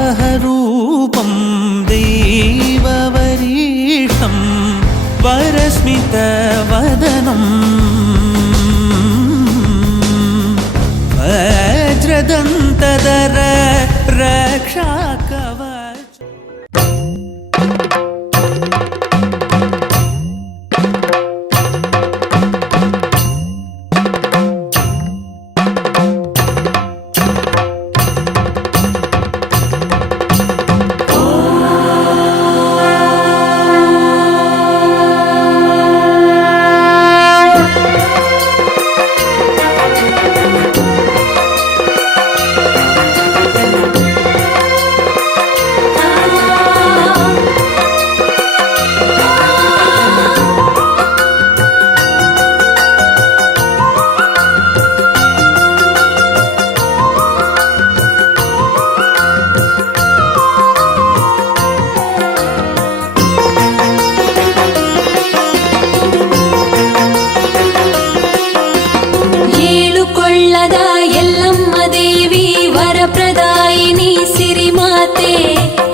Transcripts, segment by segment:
वराहरूपं देववरीशं वरस्मितवदनं वज्रदन्तधर रक्षाकवच।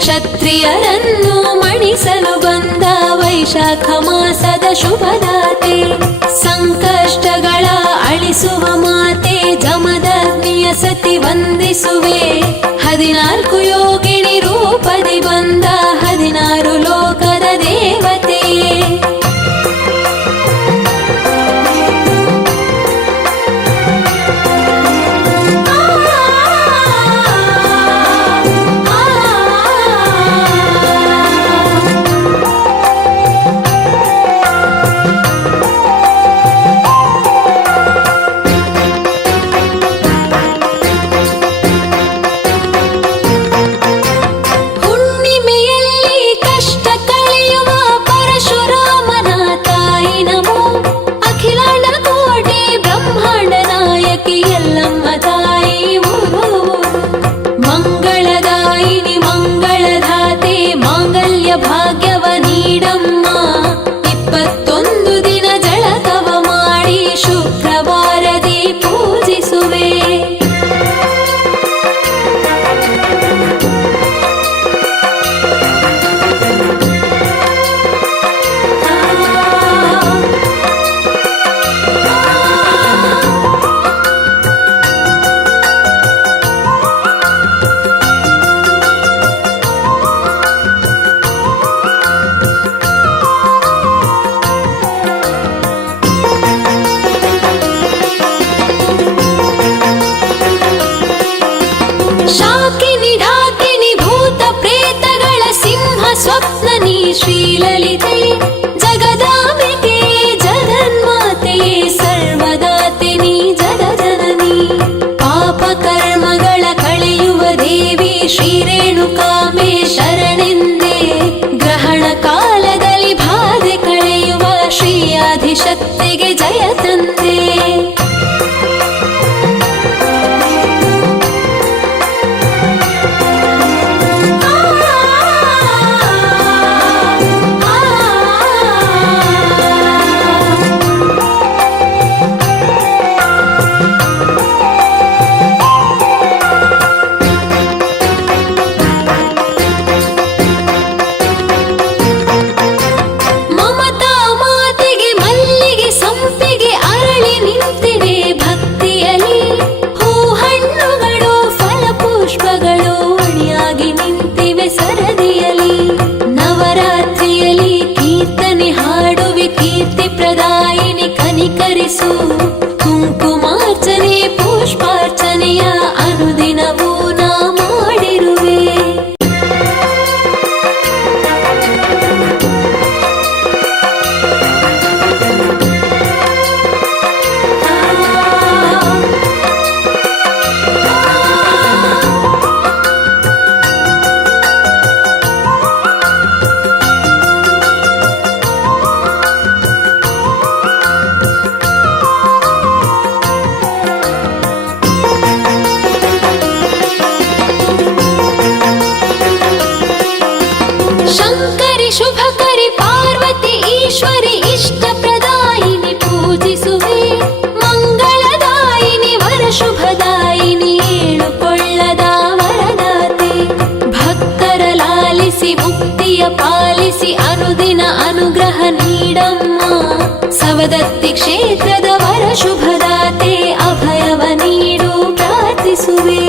ಕ್ಷತ್ರಿಯರನ್ನು ಮಣಿಸಲು ಬಂದ ವೈಶಾಖ ಮಾಸದ ಶುಭದಾತೆ, ಸಂಕಷ್ಟಗಳ ಅಳಿಸುವ ಮಾತೆ ಜಮದಗ್ನಿಯ ಸತಿ ವಂದಿಸುವೆ. 14 ಯೋಗಿನಿ ರೂಪದಿ ಬಂದ 16 ಲೋಕದ ದೇವತೆಯೇ. ಹುಣ್ಣಿಮೆಯಲ್ಲಿ ಸದತ್ತಿ ಕ್ಷೇತ್ರದ ವರ ಶುಭದಾತೆ ಅಭಯವ ನೀಡು ಪ್ರಾರ್ಥಿಸುವೆ.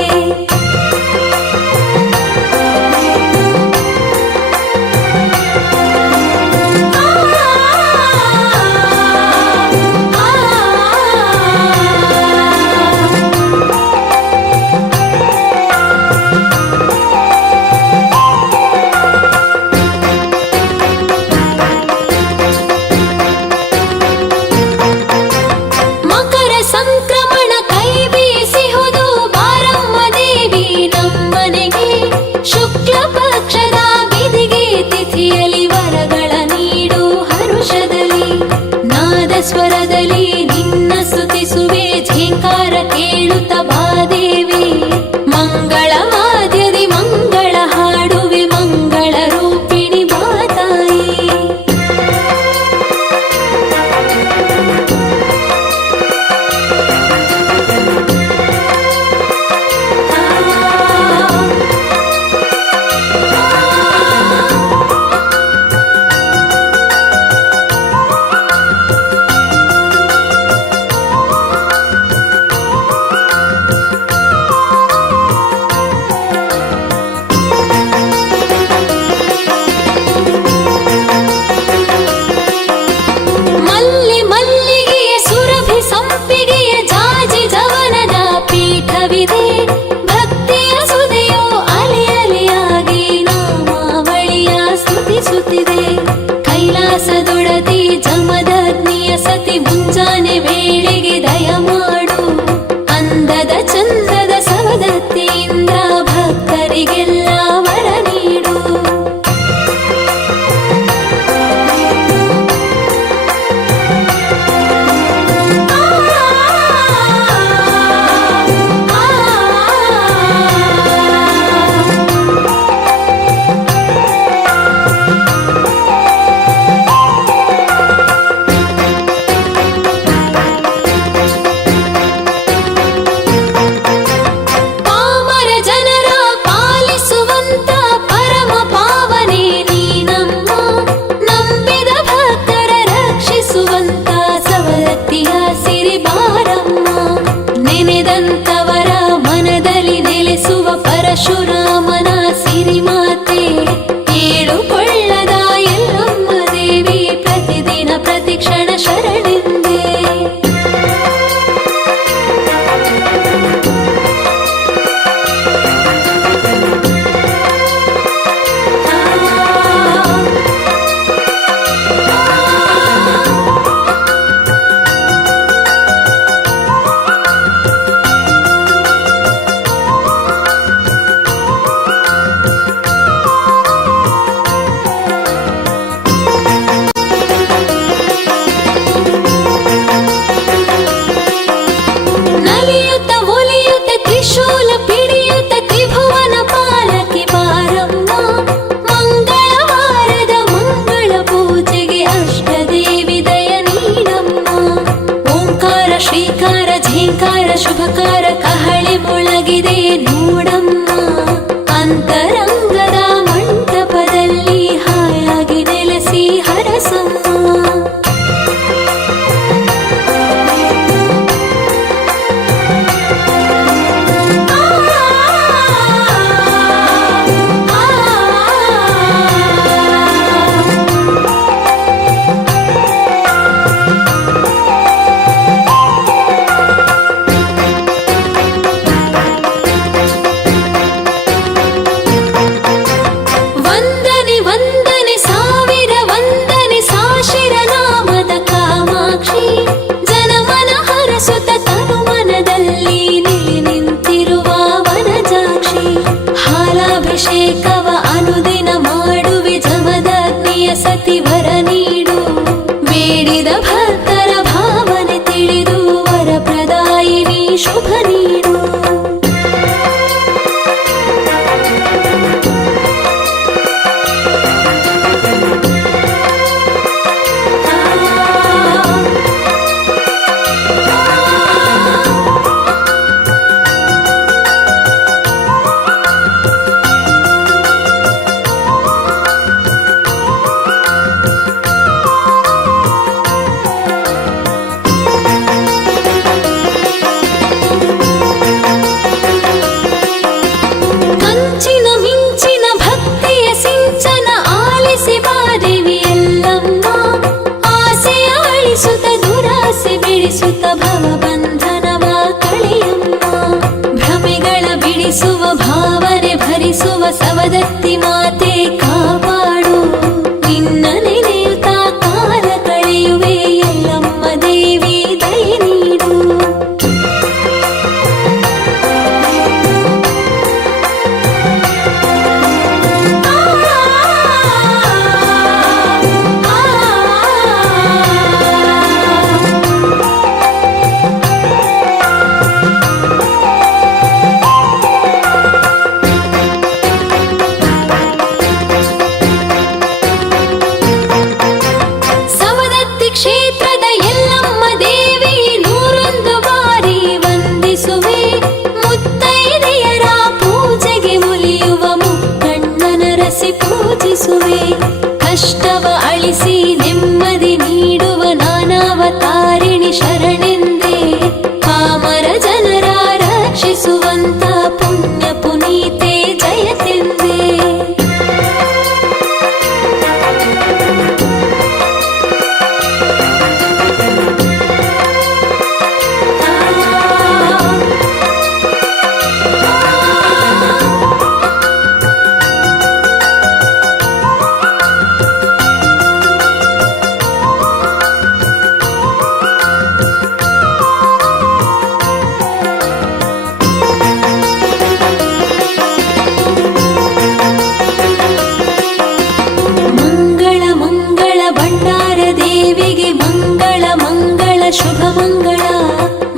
ದೇವಿಗೆ ಮಂಗಳ ಮಂಗಳ ಶುಭ ಮಂಗಳ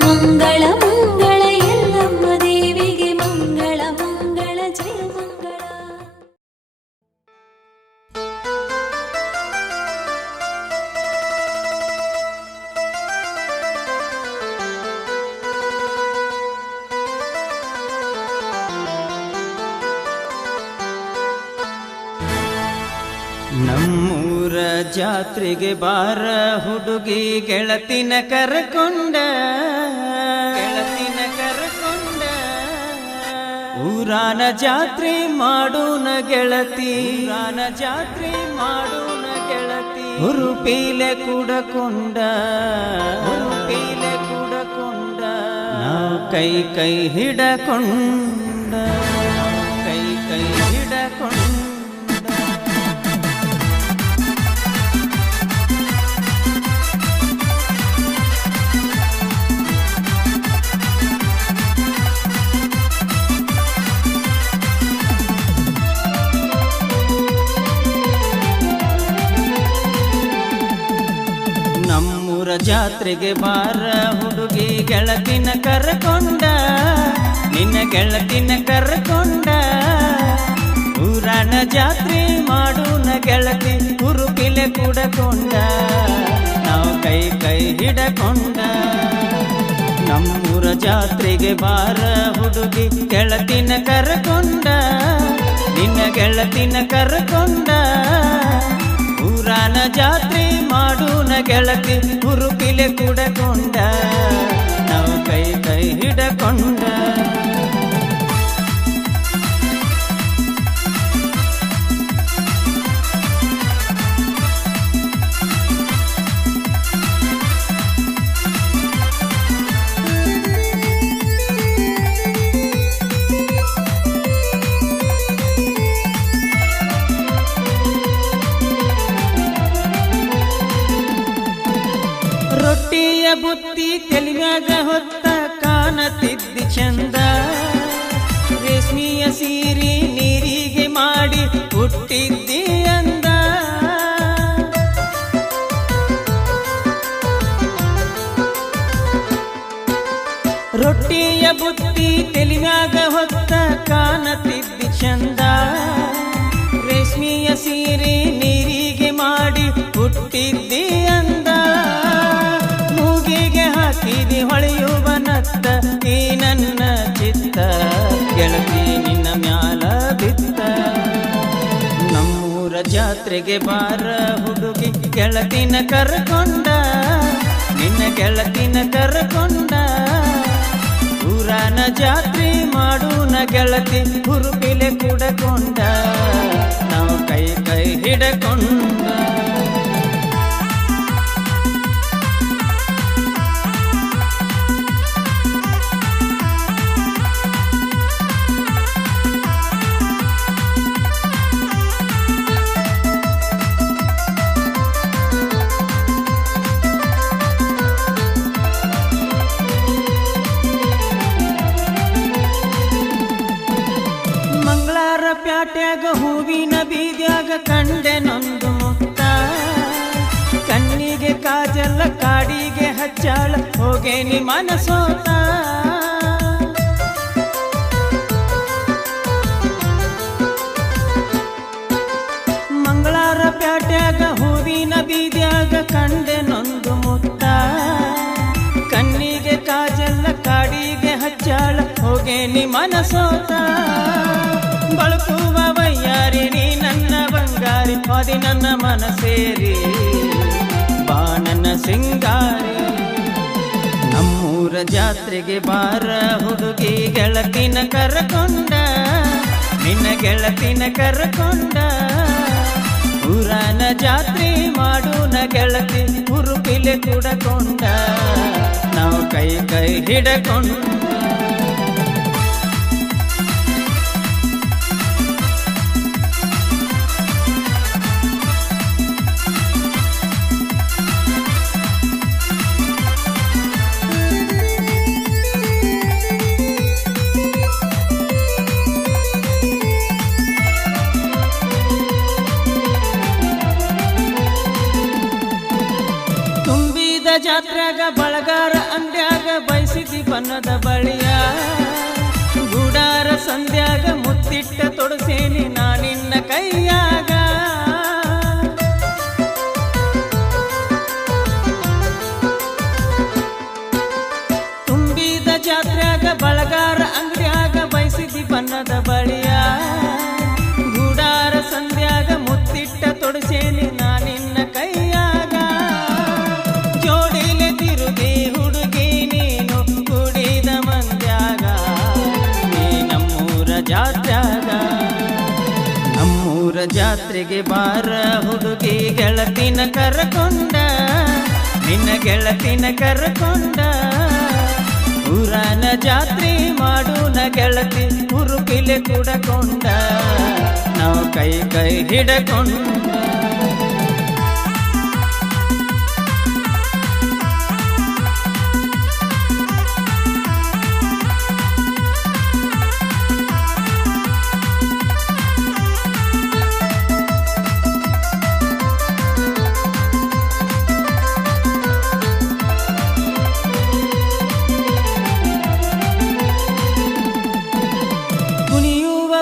ಮಂಗಳ ಮಂಗಳ ಎಲ್ಲಮ್ಮ ದೇವಿಗೆ ಮಂಗಳ ಮಂಗಳ ಜಯ ಮಂಗಳ. ನಮ್ಮೂರ ಜಾತ್ರೆಗೆ ಬಾರ ಹುಡುಗಿ ಗೆಳತಿನ ಕರ್ಕೊಂಡ ಊರಾನ ಜಾತ್ರೆ ಮಾಡೋಣ ಗೆಳತಿ ಹುರುಪೀಲೆ ಕುಡಕೊಂಡ ನಾವು ಕೈ ಕೈ ಹಿಡಕೊಂಡ ನಮ್ಮೂರ ಜಾತ್ರೆಗೆ ಬಾರ ಹುಡುಗಿ ಗೆಳತಿನ ಕರ್ಕೊಂಡ ನಿನ್ನ ಗೆಳತಿನ ಕರ್ಕೊಂಡ ಊರಾನ ಜಾತ್ರೆ ಮಾಡೋಣ ಗೆಳತಿ ಹುರುಪಿಲೆ ಕುಡಕೊಂಡ ನಾವು ಕೈ ಕೈ ಹಿಡಕೊಂಡ. ನಮ್ಮೂರ ಜಾತ್ರೆಗೆ ಬಾರ ಹುಡುಗಿ ಗೆಳತಿನ ಕರ್ಕೊಂಡ ನಿನ್ನ ಗೆಳತಿನ ಕರ್ಕೊಂಡ ಊರಾನ ಜಾತ್ರೆ ಮಾಡೋಣ ಗೆಳತಿ ಹುರುಪಿಲೆ ಕುಡಕೊಂಡ ನಾವು ಕೈ ಕೈ ಹಿಡಕೊಂಡ. ರೊಟ್ಟಿಯ ಬುತ್ತಿ ತೆಲಿಮ್ಯಾಗ ಹೊತ್ತ ಕಾಣತಿದ್ದಿ ಚಂದ ರೇಷ್ಮೆಯ ಸೀರಿ ನೀರಿಗೆ ಮಾಡಿ ಹುಟ್ಟಿದ್ದಿ ಅಂದ. ರೊಟ್ಟಿಯ ಬುತ್ತಿ ತೆಲಿಮ್ಯಾಗ ಹೊತ್ತ ಕಾಣತಿದ್ದಿ ಚಂದ ರೇಷ್ಮೆಯ ಸೀರೆ ನೀರಿಗೆ ಮಾಡಿ ಹುಟ್ಟಿದ್ದಿ ಅಂದ. ಮೂಗಿಗೆ ಹಾಕಿದಿ ಹೊಳೆಯುವನತ್ತ ಈ ನನ್ನ ಚಿತ್ತ ಗೆಳತಿ ನಿನ್ನ ಮ್ಯಾಲ ಬಿತ್ತ. ನಮ್ಮೂರ ಜಾತ್ರೆಗೆ ಬಾರ ಹುಡುಗಿ ಗೆಳತಿನ ಕರ್ಕೊಂಡ ನಿನ್ನ ಗೆಳತಿನ ಕರ್ಕೊಂಡ ಊರಾನ ಜಾತ್ರೆ ಮಾಡೋಣ ಗೆಳತಿ ಹುರುಪಿಲೆ ಕುಡಕೊಂಡ ನಾವು ಕೈ ಕೈ ಹಿಡಕೊಂಡ. ಪ್ಯಾಟ್ಯಾಗ ಹೂವಿನ ಬೀದ್ಯಾಗ ಕಂಡೆ ನೊಂದು ಮುತ್ತ ಕಣ್ಣಿಗೆ ಕಾಜಲ್ಲ ಕಾಡಿಗೆ ಹಚ್ಚಾಳ ಹೋಗೇನಿ ಮನಸೋತ. ಮಂಗಳಾರ ಪ್ಯಾಟ್ಯಾಗ ಹೂವಿನ ಬೀದ್ಯಾಗ ಕಂಡೆ ನೊಂದು ಮುತ್ತ ಕಣ್ಣಿಗೆ ಕಾಜಲ್ಲ ಕಾಡಿಗೆ ಹಚ್ಚಾಳ ಹೋಗೇನಿ ಮನಸೋತ. ಬಳಕುವ ವಯ್ಯಾರಿ ನೀ ನನ್ನ ಬಂಗಾರಿ ಪಾದಿ ನನ್ನ ಮನಸೇರಿ ಬಾ ನನ್ನ ಸಿಂಗಾರಿ. ನಮ್ಮೂರ ಜಾತ್ರೆಗೆ ಬಾರ ಹುಡುಗಿ ಗೆಳತಿನ ಕರ್ಕೊಂಡ ನಿನ್ನ ಗೆಳತಿನ ಕರ್ಕೊಂಡ ಊರಾನ ಜಾತ್ರೆ ಮಾಡೋಣ ಗೆಳತಿ ಹುರುಪಿಲೆ ಕುಡಕೊಂಡ ನಾವು ಕೈ ಕೈ ಹಿಡಕೊಂಡ. ತುಂಬಿದ ಜಾತ್ರೆಗ ಬಳಗಾರ ಅಂಡ್ಯಾಗ ಬಯಸಿದಿ ಬನ್ನದ ಬಳಿಯ ಗೂಡಾರ ಸಂಧ್ಯಾಗ ಮುತ್ತಿಟ್ಟ ತೊಡಸೇನಿ ನಾನಿನ್ನ ಕೈಯಾಗ ತುಂಬಿದ ಜಾತ್ರೆಗ ಬಳಗಾರ ಅಂಗಡಿಯಾಗ ಬಯಸಿದಿ ಬನ್ನದ ಬಳಿಯ ಗೂಡಾರ ಸಂಧ್ಯಾಗ ಮುತ್ತಿಟ್ಟ ತೊಡಸೇನಿ ನಾನಿನ್ನ ಕೈಯಾಗ ಜೋಡಿಲೆ ತಿರುಗಿ ಹುಡುಗಿ ನೀನು ಕುಡಿದ ಮಂದ್ಯಾಗ ನೀ ನಮ್ಮೂರ ಜಾತ್ರ್ಯಾಗ ನಮ್ಮೂರ ಜಾತ್ರೆಗೆ ಬಾರ ಹುಡುಗಿ ಗೆಳತಿನ ಕರ್ಕೊಂಡ ನಿನ್ನ ಗೆಳತಿನ ಕರ್ಕೊಂಡ ಊರನ ಜಾತ್ರೆ ಮಾಡೋಣ ಗೆಳತಿ ಹುರುಪಿಲೆ ಕುಡಕೊಂಡ ನಾವು ಕೈ ಕೈ ಹಿಡಕೊಂಡ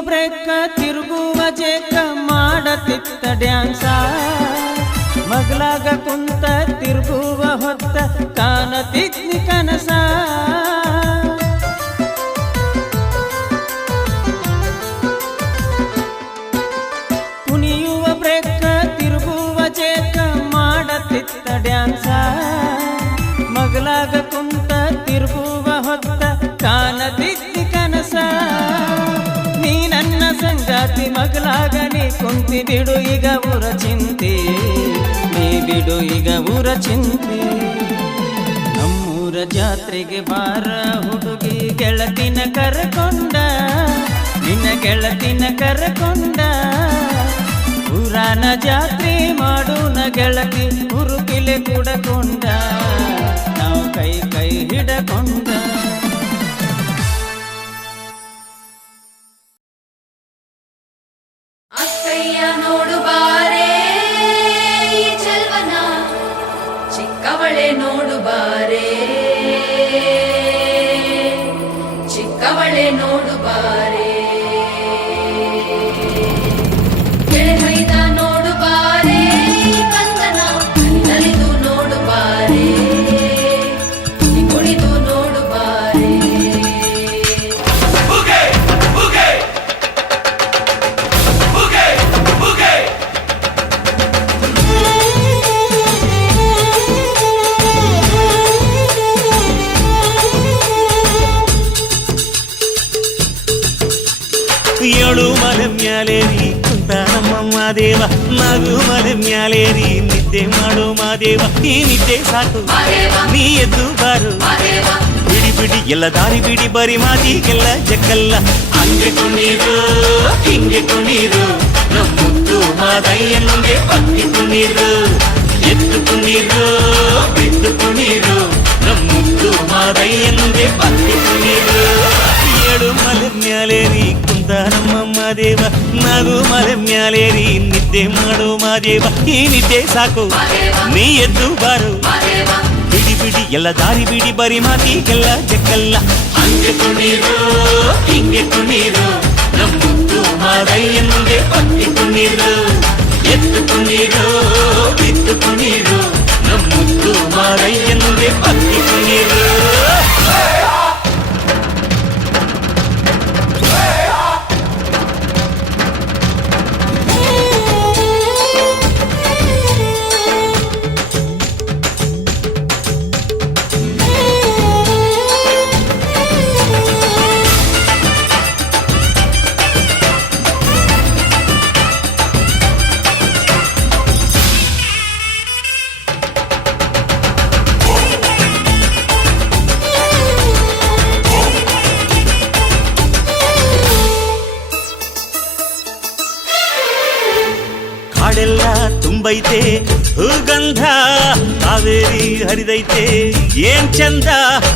ಬ್ರೇಕ ತಿರುಗುವ ಜೇಕ ಮಾಡತಿತ್ತ ಡ್ಯಾನ್ಸ ಮಗ್ಲಾಗ ಕುಂತ ತಿರುಗುವ ಹೊತ್ತ ಕಾಣತಿತ್ನಿ ಕನಸ ಕುಣಿಯುವ ಬ್ರೇಕ ತಿರುಗುವ ಜೇಕ ಮಾಡತಿತ್ತ ಡ್ಯಾನ್ಸ ಮಗ್ಲಾಗ ಕುಂತ ತಿರುಗುವ ಹೊತ್ತ ಕಾಣತಿತ್ನಿ ಕನಸ ನೀ ನನ್ನ ಸಂಗಾತಿ ಮಗಲಾಗ ನೀ ಕುಂತಿ ಬಿಡು ಈಗ ಊರ ಚಿಂತೆ ನೀ ಬಿಡು ಈಗ ಊರ ಚಿಂತೆ ನಮ್ಮೂರ ಜಾತ್ರೆಗೆ ಬಾರ ಹುಡುಗಿ ಗೆಳತಿನ ಕರ್ಕೊಂಡ ನಿನ್ನ ಗೆಳತಿನ ಕರ್ಕೊಂಡ ಊರನ ಜಾತ್ರೆ ಮಾಡೋಣ ಗೆಳತಿ ಹುರುಪಿಲೆ ಕುಡಕೊಂಡ ನಾವು ಕೈ ಕೈ ಹಿಡಕೊಂಡ ಅಕ್ಕಯ್ಯ ನೋಡು ಬಾರೆ ಈ ಚೆಲ್ವನ ಚಿಕ್ಕವಳೆ ನೋಡು ಬಾರೆ ಚಿಕ್ಕವಳೆ ನೋಡು ಬಾರೆ ಕೆಳಗೈದ ನೋಡು ಬಾರೆ ಕಂದನ ನಲಿದು ನೋಡು ಬಾರೆ ಕುಣಿದು ನೋಡು ಬಾರೆ ಏಳು ಮಲೆ ಮ್ಯಾಲೇರಿ ಕುಂತ ನಮ್ಮ ಮಾದೇವ ನಗು ಮಲೆ ಮ್ಯಾಲೇರಿ ನಿದ್ದೆ ಮಾಡು ಮಾದೇವ ಈ ನಿದ್ದೆ ಸಾಕು ನೀ ಎದ್ದು ಬಾರು ಬಿಡಿ ಬಿಡಿ ಎಲ್ಲ ದಾರಿ ಬಿಡಿ ಬರಿ ಮಾತಿಗೆಲ್ಲ ಜಕ್ಕಲ್ಲ ಹಂಗೆ ಕುಣೀರು ಹಿಂಗೆ ಕುಣೀರು ನಮ್ಮುತ್ತು ಮಾದಯ್ಯನಿಗೆ ಪಕ್ಕಿ ಕುಣೀರು ಎದ್ದು ಕುಣೀರು ಬಿದ್ದು ಕುಣೀರು ನಮ್ಮುತ್ತು ಮಾದಯ್ಯನಿಗೆ ಪಕ್ಕಿ ಕುಣೀರು ಏಳು ಮಲೆ ಮ್ಯಾಲೇರಿ ಕುಂತ ನಮ್ಮ ಮಾದೇವ ನಗು ಮಲೆ ಮ್ಯಾಲೇರಿ ನಿದ್ದೆ ಮಾಡು ಮಾದೇವ ಈ ನಿದ್ದೆ ಸಾಕು ನೀ ಎದ್ದು ಬಾರು ಬಿಡಿ ಬಿಡಿ ಎಲ್ಲ ದಾರಿ ಬಿಡಿ ಬರಿ ಮಾತಿಗೆಲ್ಲ ಜಕ್ಕಲ್ಲ ಹಂಗೆ ಕುಣೀರು ಹಿಂಗೆ ಕುಣೀರು ನಮ್ಮುತ್ತು ಮಾದಯ್ಯನಿಗೆ ಪಕ್ಕಿ ಕುಣೀರು ಎದ್ದು ಕುಣೀರು ಬಿದ್ದು ಕುಣೀರು ನಮ್ಮುತ್ತು ಮಾದಯ್ಯನಿಗೆ ಪಕ್ಕಿ ಕುಣೀರು ಕಾಡೆಲ್ಲ ತುಂಬೈತೆ ಹೂಗಂಧ ಕಾವೇರಿ ಹರಿದೈತೆ ಏನ್ ಚಂದ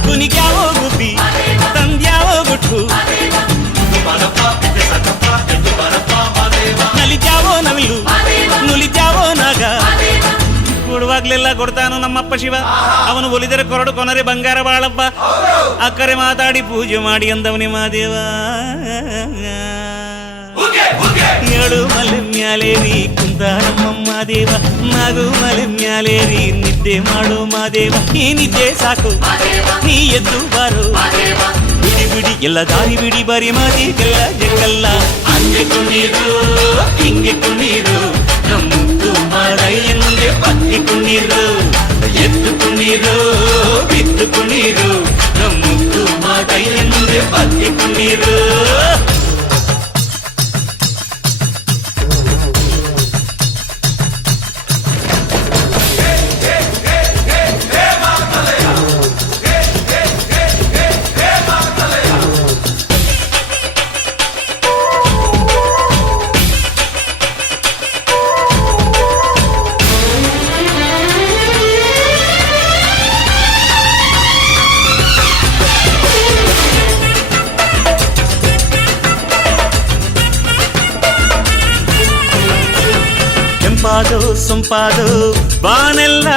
ಕುನಿಗ್ಯಾವೋ ಗುಬ್ಬಿ ತಂದ್ಯಾವೋ ಗುಟ್ಟು ನಲಿದ್ಯಾವೋ ನವಿಲು ನುಲಿದ್ಯಾವೋ ನಾಗ ಕೊಡುವಾಗ್ಲೆಲ್ಲ ಕೊಡ್ತಾನು ನಮ್ಮಪ್ಪ ಶಿವ. ಅವನು ಒಲಿದರೆ ಕೊರಡು ಕೊನರೆ ಬಂಗಾರ ಬಾಳಪ್ಪ. ಅಕ್ಕರೆ ಮಾತಾಡಿ ಪೂಜೆ ಮಾಡಿ ಅಂದವನಿ ಮಾದೇವ. ಏಳು ಮಲೆ ಮ್ಯಾಲೇರಿ ಕುಂತ ನಮ್ಮಮ್ಮ ದೇವ. ನಾಗು ಮಲೆ ಮ್ಯಾಲೇರಿ ನಿದ್ದೆ ಮಾಡು ಮಾದೇವ. ಈ ನಿದ್ದೆ ಸಾಕು ನೀ ಎದ್ದು ಬಾರು. ಬಿಡಿ ಬಿಡಿ ಎಲ್ಲ ದಾರಿ ಬಿಡಿ ಬರಿ ಮಾದಿಗೆಲ್ಲ ಜಗಲ್ಲ. ಹಂಗೆ ಕುಣೀರು ಹಿಂಗೆ ಕುಣೀರು ನಮ್ಮುತ್ತು ಮಾಡಯ್ಯ ಮುಂದೆ ಪತ್ತಿ ಕುಣೀರು. ಎದ್ದು ಕುಣೀರು ಬಿದ್ದು ಕುಣೀರು ನಮ್ಮುತ್ತು ಮಾಡಯ್ಯ ಮುಂದೆ ಪತ್ತಿ ಕುಣೀರು. ತಂಪಾದು ಸೊಂಪಾದು ಬಾನೆಲ್ಲ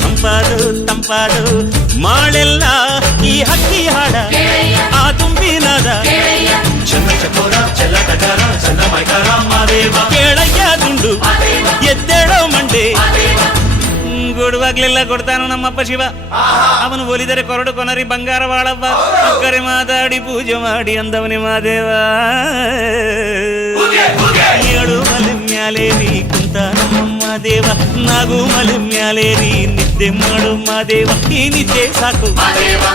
ತಂಪಾದು ತಂಪಾದು ಮಾಳೆಲ್ಲ ಈ ಹಕ್ಕಿ ಹಾಡ ಆ ತುಂಬಿನಾದ. ಚನ್ನ ಚಕೋರ ಚೆಲ್ಲಟಗಾರ ಚನ್ನ ಮೈಕಾರ ಮಾದೇವ. ಕೇಳಯ್ಯ ದುಂಡು ಎದ್ದೇಳೋ ಮಂಡೆ. ಕೊಡುವಾಗ್ಲೆಲ್ಲ ಕೊಡ್ತಾನು ನಮ್ಮಪ್ಪ ಶಿವ. ಅವನು ಒಲಿದರೆ ಕೊರಡು ಕೊನರಿ ಬಂಗಾರ ಬಾಳಪ್ಪ. ಅಕ್ಕರೆ ಮಾತಾಡಿ ಪೂಜೆ ಮಾಡಿ ಅಂದವನಿ ಮಾದೇವ. ಏಳು ಮಲೆ ಮ್ಯಾಲೇರಿ ಕುಂತ ನಮ್ಮಮ್ಮ ದೇವ. ನಾಗು ಮಲೆ ಮ್ಯಾಲೇರಿ ನಿದ್ದೆ ಮಾಡು ಮಾದೇವ. ಈ ನಿದ್ದೆ ಸಾಕು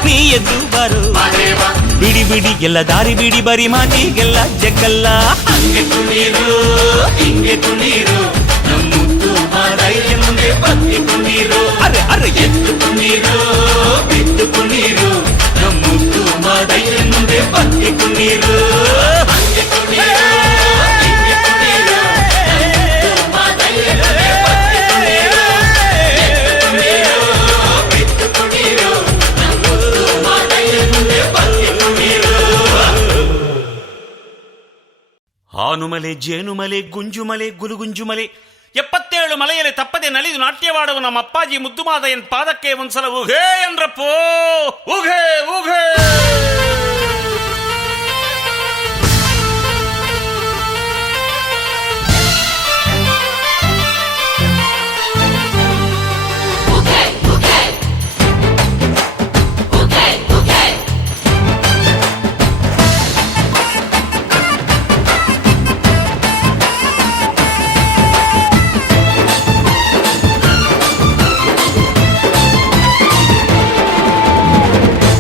ನೀ ಎದ್ದು ಬಾರು. ಬಿಡಿ ಬಿಡಿ ಎಲ್ಲ ದಾರಿ ಬಿಡಿ ಬರಿ ಮಾತಿಗೆಲ್ಲ ಜಗ್ಗಲ್ಲ. ಹಂಗೆ ಕುಣೀರು ಹಿಂಗೆ ಕುಣೀರು ನಮ್ಮುತ್ತು ಮಾಡಯ್ಯ ಮುಂದೆ ಪತ್ತಿ ಕುಣೀರು. ಅರೆ ಅರೆ ಎದ್ದು ಕುಣೀರು ಬಿದ್ದು ಕುಣೀರು ನಮ್ಮುತ್ತು ಮಾಡಯ್ಯ ಮುಂದೆ ಪತ್ತಿ ಕುಣೀರು. ಹಂಗೆ ಕುಣೀರು ಹಿಂಗೆ ಕುಣೀರು ನಮ್ಮುತ್ತು ಮಾಡಯ್ಯ ಮುಂದೆ ಪತ್ತಿ ಕುಣೀರು. ಎದ್ದು ಕುಣೀರು ಬಿದ್ದು ಕುಣೀರು ನಮ್ಮುತ್ತು ಮಾಡಯ್ಯ ಮುಂದೆ ಪತ್ತಿ ಕುಣೀರು. ಹಾನುಮಲೆ ಜೇನುಮಲೆ ಗುಂಜುಮಲೆ ಗುಲುಗುಂಜುಮಲೆ 77 ಮಲೆಯಲ್ಲಿ ತಪ್ಪದೆ ನಲಿದು ನಾಟ್ಯವಾಡುವ ನಮ್ಮ ಅಪ್ಪಾಜಿ ಮುದ್ದು ಮಾದಯ್ಯನ ಪಾದಕ್ಕೆ ಒಂದ್ಸಲ ಉಘೇ ಎಂದ್ರಪ್ಪೋ. ಉಘೇ ಉಘೇ.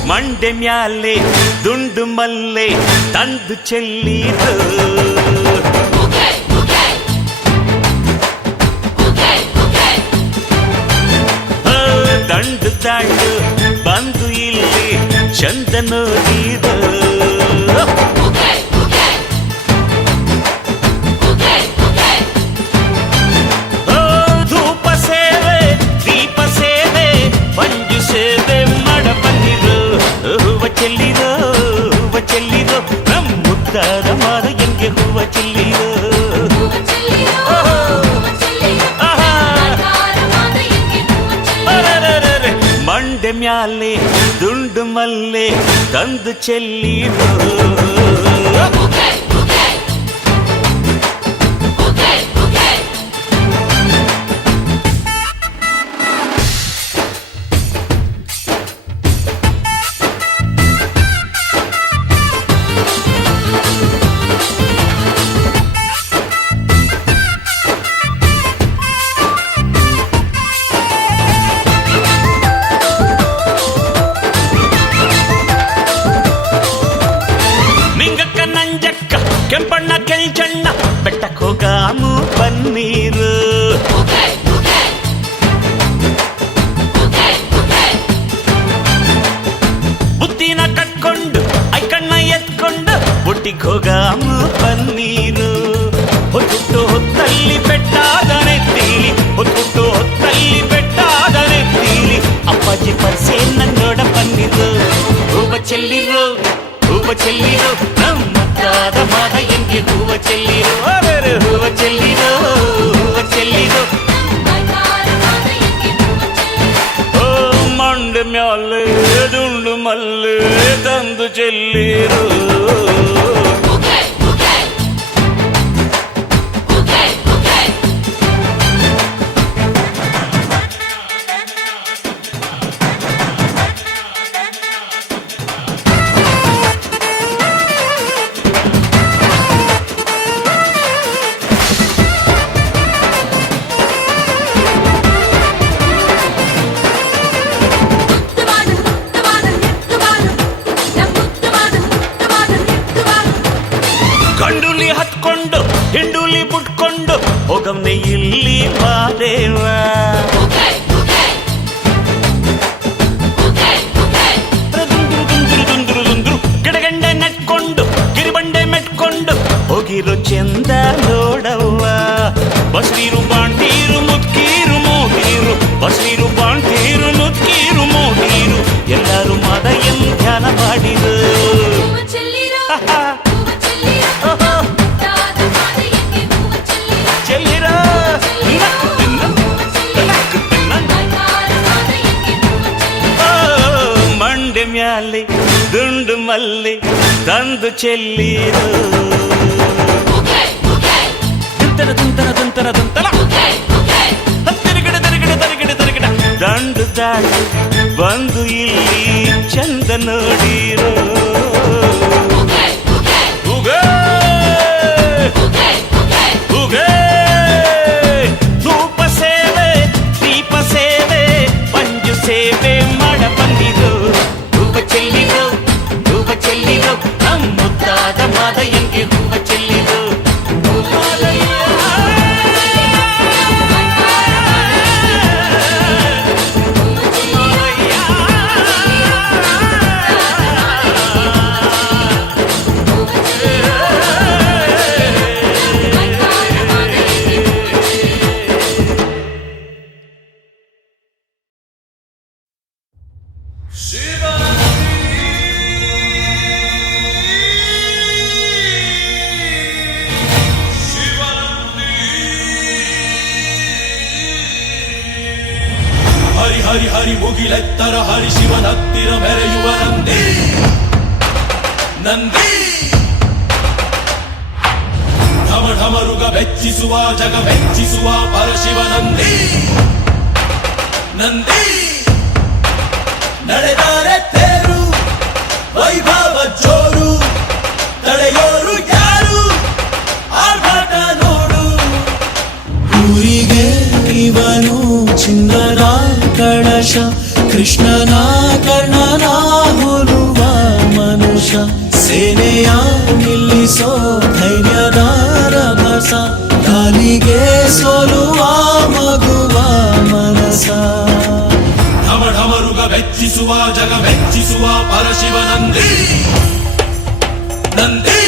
ಮಂಡೆ ಮ್ಯಾಲೆ ದುಂಡು ಮಲ್ಲೆ ತಂದು ಚೆಲ್ಲಿದು. ದಂಡು ದಾಂಡು ಬಂದು ಇಲ್ಲಿ ಚಂದ ನೋಡಿದು. ಧೂಪ ಸೇವೆ ದೀಪ ಸೇವೆ ಮಂಜು ಸೇವೆ ಮಾಡ ಬಂದಿರು. ಹೂವ ಚೆಲ್ಲಿರೋ ಹೂವ ಚೆಲ್ಲಿರೋ ನಮ್ಮ ಮುದ್ದಾದ ಮಾದಯ್ಯಂಗೆ ಹೂವ ಚೆಲ್ಲಿರೋ. ಮಂಡೆ ಮ್ಯಾಲೆ ದುಂಡು ಮಲ್ಲೆ ತಂದು ಚೆಲ್ಲಿರೋ. ಕೆಂಪಣ್ಣ ಕೆಂಚಣ್ಣ ಬೆಟ್ಟಕ್ಕೋಗಾಮು ಬನ್ನೀರು. ಬುತ್ತಿನ ಕಟ್ಕೊಂಡು ಐಕಣ್ಣ ಎತ್ಕೊಂಡು ಒಟ್ಟಿಗೆ ಹೋಗಾಮು ಬನ್ನೀರು. ಹೊತ್ತು ಹೊತ್ತಲ್ಲಿ ಬೆಟ್ಟಾದನೆ ತೀಲಿ ಹೊತ್ತು ಹೊತ್ತಲ್ಲಿ ಬೆಟ್ಟಾದನೆ ತೀಲಿ. ಅಪ್ಪಾಜಿ ಪರ್ಸೆ ನೋಡ ಬಂದಿರು. ಹೂವ ಚೆಲ್ಲಿರು ಹೂವ ಚೆಲ್ಲಿರು ನಮ್ಮ ಮುದ್ದಾದ ಮಾದಯ್ಯಂಗೆ ಹೂವ ಚೆಲ್ಲಿರು. ಹೂವ ಚೆಲ್ಲಿರು ಹೂವ ಚೆಲ್ಲಿರು. ಮ್ಯಾಲೆ ದುಂಡು ಮಲ್ಲೆ ತಂದು ಚೆಲ್ಲಿರು ಗಂಡುಲಿ ಹತ್ಕೊಂಡು ಹಿಂಡುಲಿ ಬಿಟ್ಕೊಂಡು ಹೋಗಮ್ನೆ ಇಲ್ಲಿ ಮಾದೇವ ದುಂದ್ರು ಗಿಡಗಂಡೆ ನೆಟ್ಕೊಂಡು ಗಿರಿಬಂಡೆ ಮೆಟ್ಕೊಂಡು ಹೋಗಿರೋ ಚಂದ ನೋಡವ್ವ ಬಸ್ರೀರು ಬಾಂಟೀರು ಮುತ್ಕೀರು ಮೋಟೀರು ಬಸ್ರೀರು ಬಾಂಟೀರು ಮುತ್ಕೀರು ಮೋಟೀರು ಎಲ್ಲರೂ ಮದ ಧ್ಯಾನ ಮಾಡಿರು ಮಂಡೆ ಮ್ಯಾಲೆ ದುಂಡು ಮಲ್ಲೆ ತಂದು ಚೆಲ್ಲಿರು ತಿರುಗಿಡ ದಂಡು ದಾಟಿ ಬಂದು ಇಲ್ಲಿ ಚಂದ ನೋಡಿರೋ ಧೂಪ ಸೇವೆ ದೀಪ ಸೇವೆ ಪಂಜು ಸೇವೆ ಮಾಡ ಬಂದಿರು ಧೂಪ ಚೆಲ್ಲಿರು ನಮ್ಮ ಮುದ್ದಾದ ಮಾದಯ್ಯಂಗೆ ಹೂವ ಚೆಲ್ಲಿರು ಹರಿ ಹರಿ ಮುಗಿಲೆತ್ತರ ಹರಿ ಶಿವನತ್ತಿರ ಮೆರೆಯುವ ನಂದಿ ನಂದಿ ಢಮ ಢಮರುಗ ಬೆಚ್ಚಿಸುವ ಜಗ ಮೆಚ್ಚಿಸುವ ಪರಶಿವ ನಂದಿ ನಂದಿ ನಡೆದರೆ ತೇರು ವೈಭವ ಜೋರು ತಡೆಯೋರು ಯಾರು ಆರ್ಭಟ ನೋಡು ಊರಿಗೆ ಇವನು ಚಿನ್ನದ ಕಳಶ ಕೃಷ್ಣನ ಕರ್ಣನ ಹೋಲುವ ಮನುಷ್ಯ ಸೇನೆಯ ನಿಲ್ಲಿಸೋ ಧೈರ್ಯದ ರಭಸ ಗಾಲಿಗೆ ಸೋಲುವ ಮಗುವ ಮನಸ ಢಮ ಢಮರುಗ ಬೆಚ್ಚಿಸುವ ಜಗ ಮೆಚ್ಚಿಸುವ ಪರಶಿವ ನಂದಿ ನಂದಿ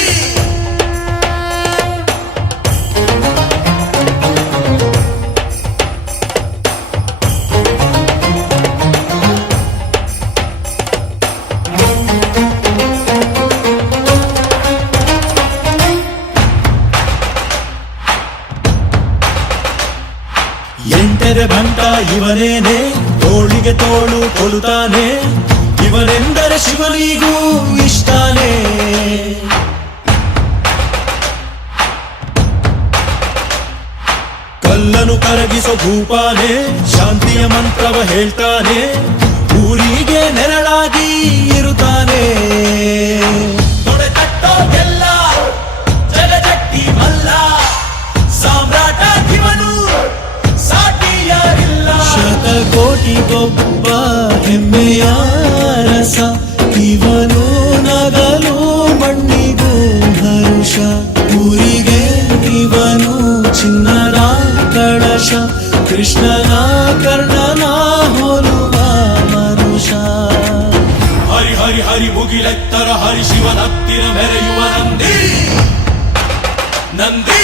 ಎಂಟರೆ ಭಂಟ ಇವನೇನೆ ತೋಳಿಗೆ ತೋಳು ಕೊಲುತ್ತಾನೆ ಇವನೆಂದರೆ ಶಿವನಿಗೂ ಇಷ್ಟಾನೆ ಕಲ್ಲನು ಕರಗಿಸೋ ಭೂಪಾನೆ ಶಾಂತಿಯ ಮಂತ್ರವ ಹೇಳ್ತಾನೆ ಊರಿಗೆ ನೆರಳಾಗಿ ಇರುತ್ತಾನೆ ತೊಡೆ ತಟ್ಟೋಗೆಲ್ಲ ಜಗಜಟ್ಟಿ ಮಲ್ಲ ಸಾಮ್ರಾಟ ಇವನು ಸಾಟಿಯಾರಿಲ್ಲ ಶತಕೋಟಿಗೊಬ್ಬ ಹೆಮ್ಮೆಯ ರಸ ಇವನು ನಗಲು ಮಣ್ಣಿಗೂ ಹರುಷ ಊರಿಗೆ ಇವನು ಚಿನ್ನದ ಕಳಶ ಕೃಷ್ಣನ ಕರ್ಣನ ಹೋಲುವ ಮನುಷ್ಯ ಹರಿ ಹರಿ ಹರಿ ಮುಗಿಲೆತ್ತರ ಹರಿ ಶಿವನತ್ತಿರ ಮೆರೆಯುವ ನಂದಿ ನಂದಿ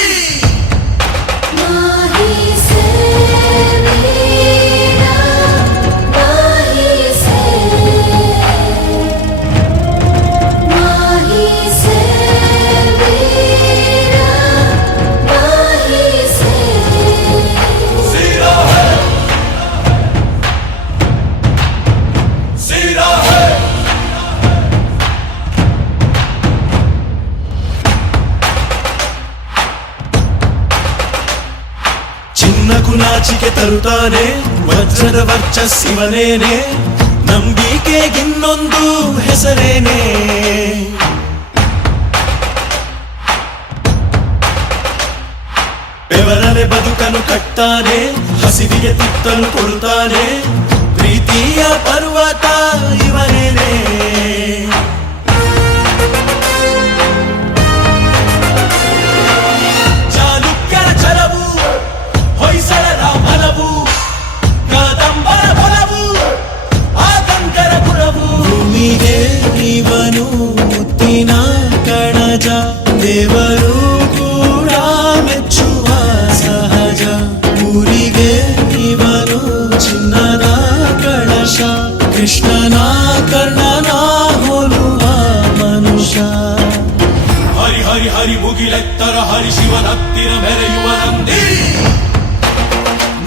ನಾಚಿಕೆ ತರುತ್ತಾನೆ ವಜ್ರದ ವರ್ಚಸ್ಸಿವನೇನೆ ನಂಬಿಕೆಗಿನ್ನೊಂದು ಹೆಸರೇನೆ ಬೆವರನೆ ಬದುಕನ್ನು ಕಟ್ತಾನೆ ಹಸಿವಿಗೆ ತುತ್ತನ್ನು ಕೊಡುತ್ತಾನೆ ಪ್ರೀತಿಯ ಪರ್ವತ ಇವನೇನೆ ಚಾಲುಕ್ಯರ ಛಲವು ಹೊಯ್ಸಳರ ಮನವು ಕಾದಂಬರ ಬಲವು ಆತಂಕರ ಗುಣವು ಭೂಮಿಗೆ ಇವನು ಮುತ್ತಿನ ಕಣಜ ದೇವರು ಕೂಡ ಮೆಚ್ಚುವ ಸಹಜ ಊರಿಗೆ ಇವನು ಚಿನ್ನದ ಕಳಶ ಕೃಷ್ಣನ ಕರ್ಣನ ಹೋಲುವ ಮನುಷ್ಯ ಹರಿ ಹರಿ ಹರಿ ಮುಗಿಲೆತ್ತರ ಹರಿ ಶಿವನತ್ತಿರ ಮೆರೆಯುವ ನಂದಿ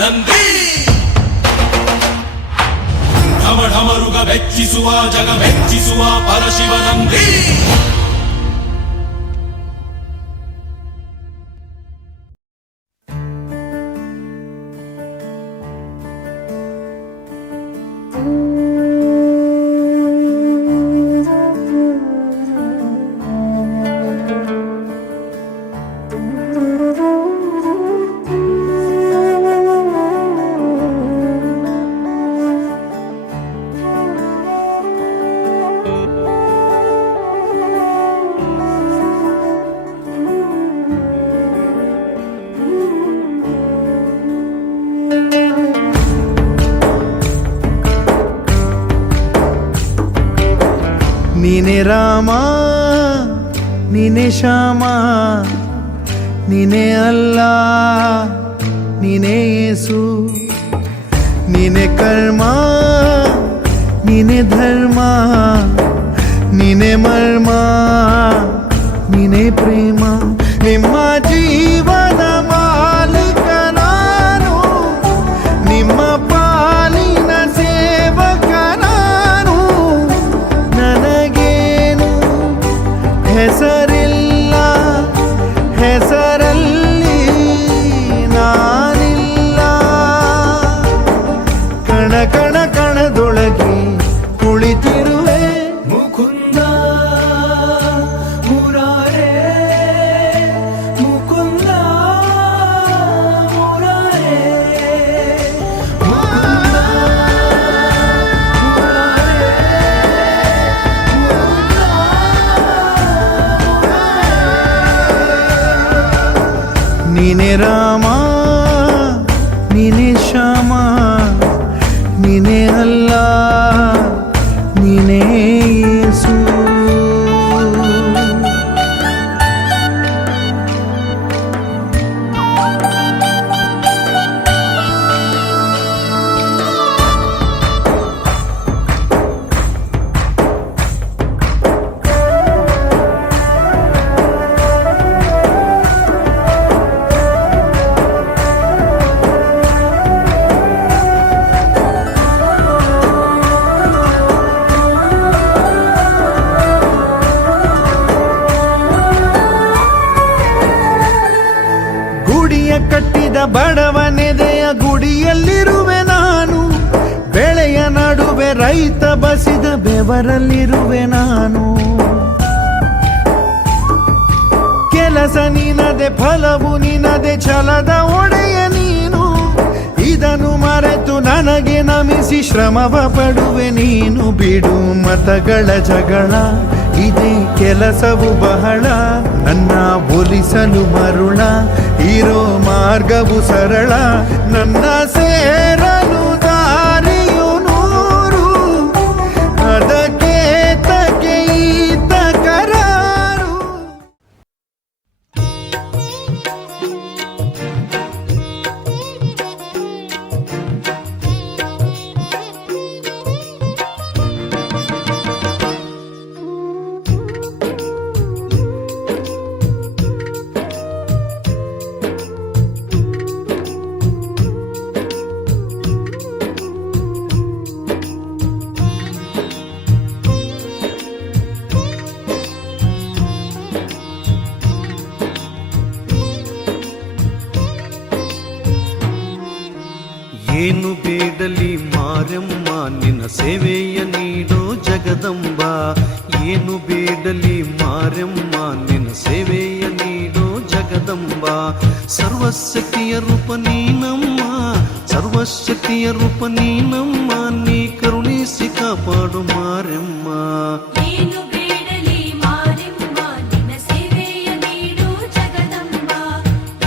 ನಂದಿ ಢಮ ಢಮರುಗ ಮೆಚ್ಚಿಸುವ ಜಗ ಮೆಚ್ಚಿಸುವ ಪರಶಿವ ನಂದಿ ನೀನೆ ರಾಮ ನೀನೆ ಶ್ಯಾಮ ನೀನೆ ಅಲ್ಲ ನೀನೆ ಯೇಸು ನೀನೆ ಕರ್ಮ ನೀನೆ ಧರ್ಮ ನೀನೆ ಮರ್ಮ ನೀನೆ ಪ್ರೇಮ ನಿಮ್ಮ ಜೀವನ ಮಾಲೀಕ ನಾನು ನಿಮ್ಮ ಪಾಲಿನ ಸೇವಕ ನಾನು ನನಗೇನು ಹೆಸರಿಲ್ಲ ಹೆಸರಲ್ಲಿ ನಾನಿಲ್ಲ ಕಣ ಕಣ ಕಣದೊಳಗೆ ಕುಳಿತಿರುವೆ ಮುಕುಂದ ಮುರಾರೇ ಮುಕುಂದ ಮುರಾರೇ ಮುಕುಂದ ನೀನೆ ರಾಮ ನೀನೆ ಶ್ಯಾಮ ನೀನೆ ಅಲ್ಲ ನೀನೇ ಯೇಸು ಗುಡಿಯ ಕಟ್ಟಿದ ಬಡವನೆದೆಯ ಗುಡಿಯಲ್ಲಿರುವೆ ನಾನು ಬೆಳೆಯ ನಡುವೆ ರೈತ ಬಸಿದ ಬೆವರಲ್ಲಿರುವೆ ನಾನು ಕೆಲಸ ನಿನದೆ ಫಲವು ನಿನದೆ ಛಲದ ಒಡೆಯ ನೀನು ಇದನ್ನು ಮರೆತು ನನಗೆ ನಮಿಸಿ ಶ್ರಮವ ಪಡುವೆ ನೀನು ಬಿಡು ಮತಗಳ ಜಗಳ ಇದೇ ಕೆಲಸವು ಬಹಳ ನನ್ನ ಒಲಿಸಲು ಮರುಳ ಇರೋ ಮಾರ್ಗವು ಸರಳ ನನ್ನ ಸೇರಲು ದಾರಿಯು ನೂರು ಅದಕ್ಕೆ ತಕ್ಕೆ ಈತ ಕರಾರು ಬೇಡಲಿ ಮಾರಮ್ಮ ನಿನ್ನ ಸೇವೆಯ ನೀಡೋ ಜಗದಂಬ ಏನು ಬೇಡಲಿ ಮಾರಮ್ಮ ನಿನ್ನ ಸೇವೆಯ ನೀಡೋ ಜಗದಂಬ ಸರ್ವಶಕ್ತಿಯ ರೂಪ ನೀನಮ್ಮ ಸರ್ವಶಕ್ತಿಯ ರೂಪ ನೀನಮ್ಮ ನೀ ಕರುಣಿಸಿ ಕಾಪಾಡು ಮಾರಮ್ಮ ಏನು ಬೇಡಲಿ ಮಾರಮ್ಮ ನಿನ್ನ ಸೇವೆಯ ನೀಡು ಜಗದಂಬ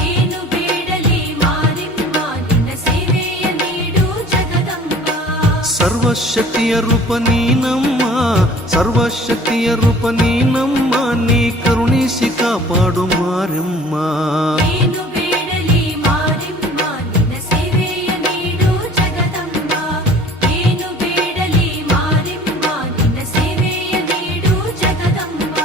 ಏನು ಬೇಡಲಿ ಮಾರಮ್ಮ ನಿನ್ನ ಸೇವೆಯ ನೀಡು ಜಗದಂಬ ಸರ್ವಶಕ್ತಿಯ ರೂಪ ನೀನಮ್ಮ ಸರ್ವಶಕ್ತಿಯ ರೂಪ ನೀನಮ್ಮ ನೀ ಕರುಣಿಸಿ ಕಾಪಾಡು ಮಾರಮ್ಮ ಏನು ಬೇಡಲಿ ಮಾರಮ್ಮ ನಿನ್ನ ಸೇವೆಯ ನೀಡು ಜಗದಂಬ ಏನು ಬೇಡಲಿ ಮಾರಮ್ಮ ನಿನ್ನ ಸೇವೆಯ ನೀಡು ಜಗದಂಬ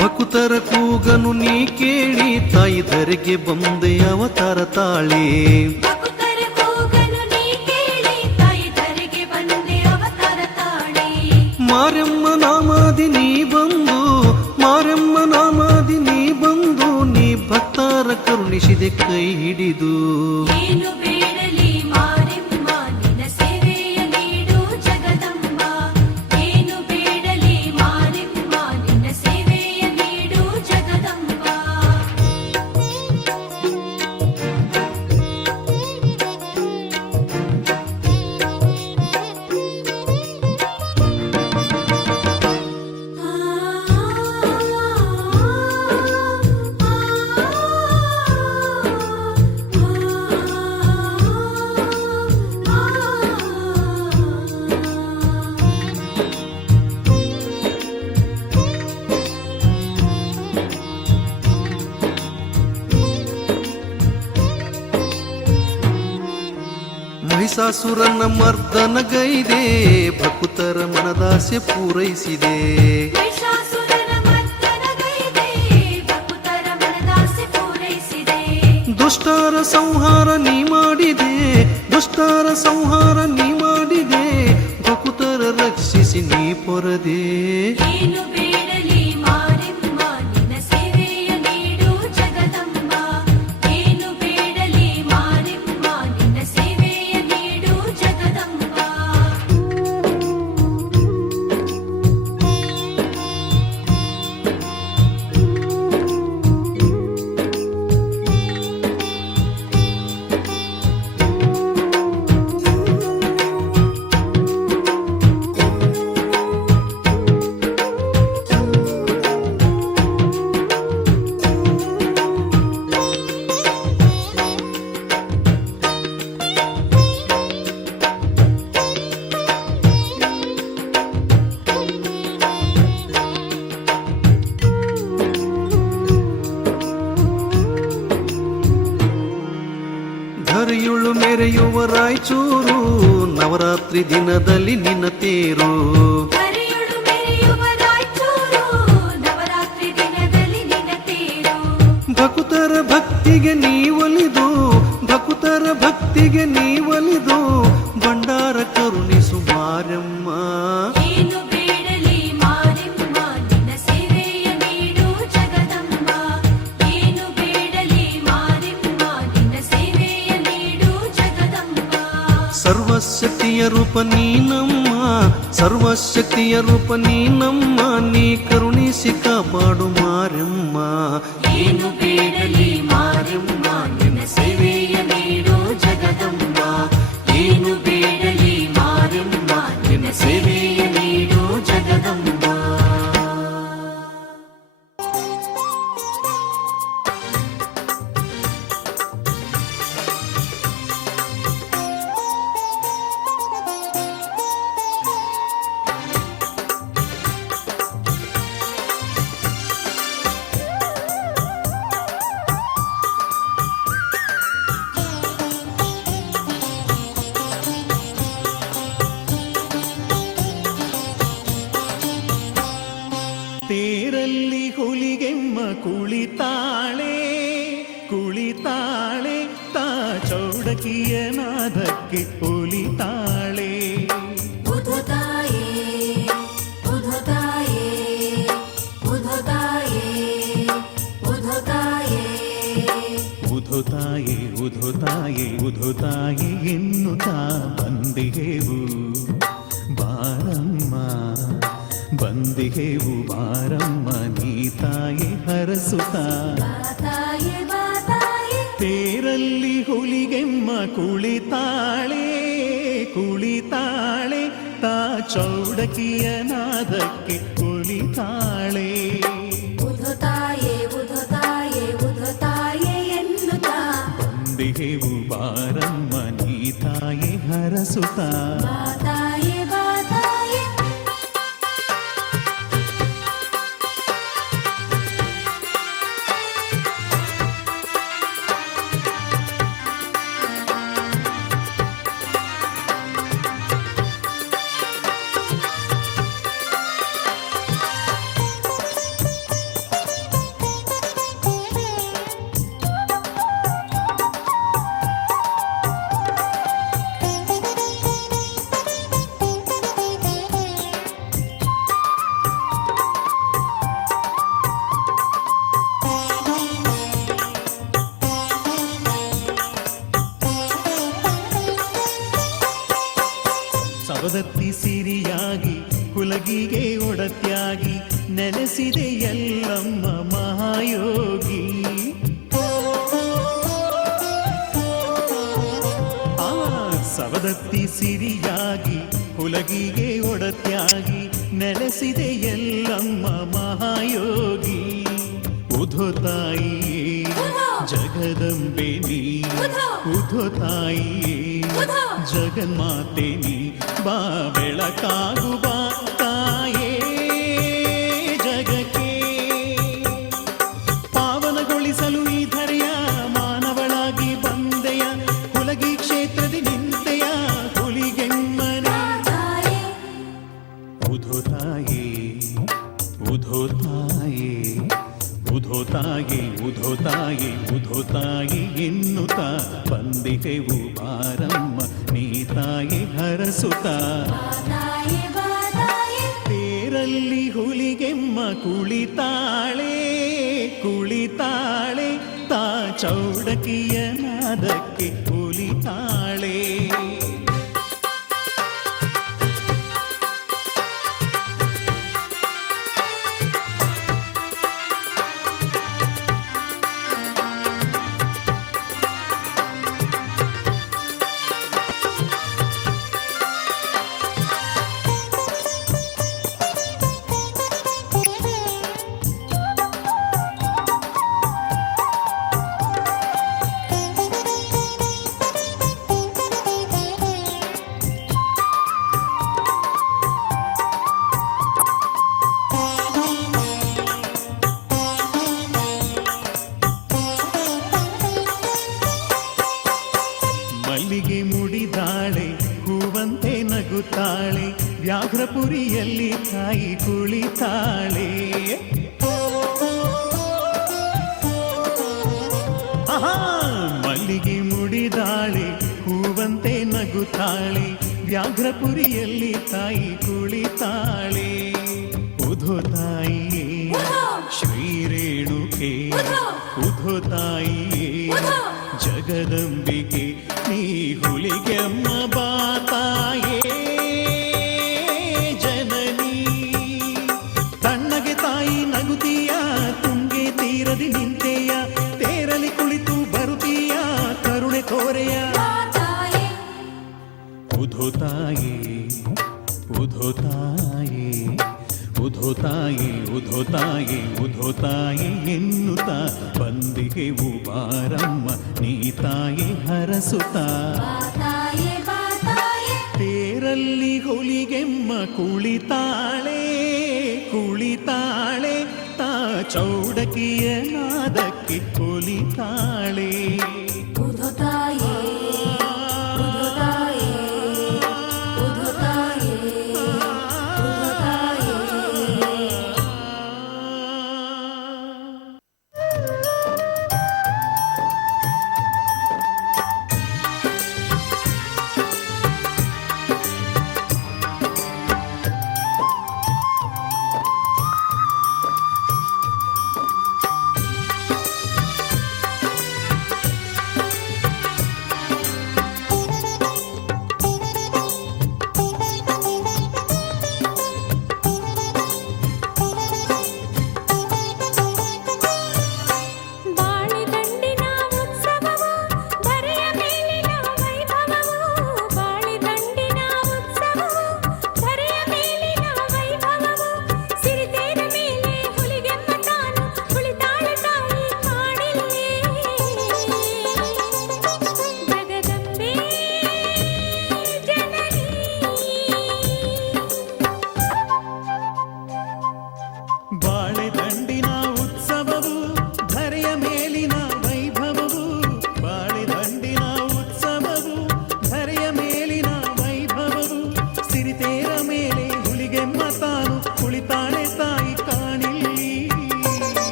ಭಕ್ತರ ಕೂಗನು ನೀ ಕೇಳಿ ತಾಯಿ ಧರೆಗೆ ಬಂದೆ ಅವತಾರ ತಾಳಿ ಭಕ್ತರ ಕೂಗನು ನೀ ಕೇಳಿ ತಾಯಿ ಧರೆಗೆ ಬಂದೆ ಅವತಾರ ತಾಳಿ ಮಾರಮ್ಮ ನಾಮಾದಿ ನೀ ಬಂದು ಮಾರಮ್ಮ ನಾಮಾದಿ ನೀ ಬಂದು ನೀ ಭಕ್ತರ ಕರುಣಿಸಿದೆ ಕೈ ಹಿಡಿದು ಏನು ಬೇಡಲಿ ಮಾರಮ್ಮ ನಿನ್ನ ಸೇವೆಯ ನೀಡು ಜಗದಂಬ ಏನು ಬೇಡಲಿ ಮಾರಮ್ಮ ನಿನ್ನ ಸೇವೆಯ ನೀಡು ಜಗದಂಬ ಮಹಿಷಾಸುರನ ಮರ್ದನಗೈದೆ ಭಕ್ತರ ಮನದಾಸೆ ಪೂರೈಸಿದೆ ಮಹಿಷಾಸುರನ ಮರ್ದನಗೈದೆ ಭಕ್ತರ ಮನದಾಸೆ ಪೂರೈಸಿದೆ ದುಷ್ಟರ ಸಂಹಾರ ನೀ ಮಾಡಿದೆ ದುಷ್ಟರ ಸಂಹಾರ ನೀ ಮಾಡಿದೆ ಭಕ್ತರ ರಕ್ಷಿಸಿ ನೀ ಪೊರದೆ ಏನು ಬೇಡಲಿ ಮಾರಮ್ಮ ನಿನ್ನ ಸೇವೆಯ ನೀಡು ಜಗದಂಬ ಏನು ಬೇಡಲಿ ಮಾರಮ್ಮ ನಿನ್ನ ಸೇವೆಯ ನೀಡು ಜಗದಂಬ ಧರೆಯುಳು ಮೆರೆಯುವ ರಾಯಚೂರು ನವರಾತ್ರಿ ದಿನದಲ್ಲಿ ನಿನ್ನ ತೇರು ಹರಿಯುಳು ಮೆರೆಯುವ ರಾಯಚೂರು ನವರಾತ್ರಿ ದಿನದಲ್ಲಿ ನಿನ್ನ ತೇರು ಭಕ್ತರ ಭಕ್ತಿಗೆ ನೀ ಒಲಿದು ಭಕ್ತರ ಭಕ್ತಿಗೆ ನೀ ಒಲಿದು ಭಂಡಾರ ಕರುಣಿಸು ಮಾರಮ್ಮ ಏನು ಬೇಡಲಿ ಮಾರಮ್ಮ ನಿನ್ನ ಸೇವೆಯ ನೀಡು ಜಗದಂಬ ಏನು ಬೇಡಲಿ ಮಾರಮ್ಮ ನಿನ್ನ ಸೇವೆಯ ನೀಡು ಜಗದಂಬ ಸರ್ವಶಕ್ತಿಯ ರೂಪ ನೀನಮ್ಮ ಸರ್ವಶಕ್ತಿಯ ರೂಪ ನೀನಮ್ಮ ನೀ ಕರುಣಿಸಿ ಕಾಪಾಡು ಮಾರಮ್ಮ ಏನು ಬೇಡಲಿ ಮಾರಮ್ಮ ನಿನ್ನ ಸೇವೆಯ ನೀಡು ಜಗದಂಬ ಏನು ಬೇಡಲಿ ಮಾರಮ್ಮ ನಿನ್ನ ಸೇವೆಯ ನೀಡು ಜಗದಂಬ ತೇರಲ್ಲಿ ಹುಲಿಗೆಮ್ಮ ಕುಳಿತಾಳೆ ಕುಳಿತಾಳೆ ತಾ ಚೌಡಕಿಯ ನಾದಕ್ಕೆ ಒಲಿತಾಳೆ ಉಧತಾಯೇ ಉಧತಾಯೇ ಉಧತಾಯೇ ಉಧತಾಯೇ ಉಧುತಾಯೆ ಉಧುತಾಯೆ ಉಧುತಾಯೆ ಎನ್ನುತ್ತಾ ಬಂದಿಗೆವು ಬಾರಮ್ಮ ಬಂದಿಗೆವು ಬಾರಮ್ಮ ನೀ ತಾಯಿ ಹರಸುತ್ತಾ ಬಾತಾಯೇ ಬಾತಾಯೇ ತೇರಲ್ಲಿ ಹುಲಿಗೆಮ್ಮ ಕುಳಿತಾಳೆ ಕುಳಿತಾಳೆ ತಾ ಚೌಡಕಿಯ ನಾದಕ್ಕೆ ಕುಳಿತಾಳೆ ಉಧತಾಯೇ ಉಧತಾಯೇ ಉಧತಾಯೇ ಎನ್ನುತ್ತಾ ಬಂದಿಗೆವು ಬಾರಮ್ಮ ನೀ ತಾಯಿ ಹರಸುತ್ತಾ ಬಾತಾಯೇ ಬಾತಾಯೇ ಸವದತ್ತಿ ಸಿರಿಯಾಗಿ ಹುಲಗಿಗೆ ಒಡತ್ಯಾಗಿ ನೆಲೆಸಿದೆ ಎಲ್ಲಮ್ಮ ಮಹಾಯೋಗಿ ಆ ಸವದತ್ತಿ ಸಿರಿಯಾಗಿ ಹುಲಗಿಗೆ ಒಡತ್ಯಾಗಿ ನೆಲೆಸಿದೆ ಎಲ್ಲಮ್ಮ ಮಹಾಯೋಗಿ ಉಧೋತಾಯಿ ಜಗದಂಬೆ ನೀ ಉಧೋತಾಯಿ ಜಗನ್ಮಾತೆ ನೀ ಬಾ ಬೆಳಕಾಗು ಬಾ ತಾಯೇ ಜಗಕ್ಕೆ ಪಾವನಗೊಳಿಸಲು ಈ ಧರೆಯ ಮಾನವಳಾಗಿ ಬಂದೆಯ ಹುಲಗಿ ಕ್ಷೇತ್ರದಿ ನಿಂತೆಯ ಹುಲಿಗೆಮ್ಮನೆ ಉಧೋತಾಯೇ ಉಧೋತಾಯೇ ಉಧೋತಾಯೇ ಉಧೋತಾಯೇ ಉಧೋತಾಯೇ ಎನ್ನುತ್ತಾ ಬಂದಿಗೆವು ಬಾರಮ್ಮ ನೀ ತಾಯಿ ಹರಸುತ್ತಾ ಬಾತಾಯೇ ಬಾತಾಯೇ ತೇರಲ್ಲಿ ಹುಲಿಗೆಮ್ಮ ಕುಳಿತಾಳೆ ಕುಳಿತಾಳೆ ತಾ ಚೌಡಕಿಯ ನಾದಕ್ಕೆ ಕುಳಿತಾಳೆ ಮಲ್ಲಿಗೆ ಮುಡಿದಾಳೆ ಹೂವಂತೆ ನಗುತ್ತಾಳೆ ವ್ಯಾಘ್ರಪುರಿಯಲ್ಲಿ ತಾಯಿ ಕುಳಿತಾಳೆ ಆಹಾ ಮಲ್ಲಿಗೆ ಮುಡಿದಾಳೆ ಹೂವಂತೆ ನಗುತ್ತಾಳೆ ವ್ಯಾಘ್ರಪುರಿಯಲ್ಲಿ ತಾಯಿ ಕುಳಿತಾಳೆ ಉಧೋತಾಯಿಯೇ ಶ್ರೀರೇಣುಕೆ ಉಧೋತಾಯಿಯೇ ಜಗದಂಬಿಕೆ ನೀ ಹುಲಿಗೆಮ್ಮ ಬಾತಾಯೇ ಜನನಿ ತಣ್ಣಗೆ ತಾಯಿ ನಗುತ್ತೀಯ ತುಂಗೆ ತೀರದಿ ನಿಂತೆಯ ತೇರಲಿ ಕುಳಿತು ಬರುತ್ತೀಯ ಕರುಣೆ ತೋರೆಯ ಬಾತಾಯೇ ಉಧೋತಾಯೇ ಉಧೋತಾಯೇ ಉಧೋತಾಯೇ ಉಧೋತಾಯೇ ಉಧೋತಾಯೇ ಎನ್ನುತ್ತಾ ಬಂದಿಗೆವು ಬಾರಮ್ಮ ನೀ ತಾಯಿ ಹರಸುತ್ತಾ ಬಾತಾಯೇ ಬಾತಾಯೇ ತೇರಲ್ಲಿ ಹುಲಿಗೆಮ್ಮ ಕುಳಿತಾಳೆ ಕುಳಿತಾಳೆ ತಾ ಚೌಡಕಿಯ ನಾದಕ್ಕೆ ಕುಲಿತಾಳೆ ಉಧತಾಯೇ ಉಧತಾಯೇ ಉಧತಾಯೇ ಉಧತಾಯೇ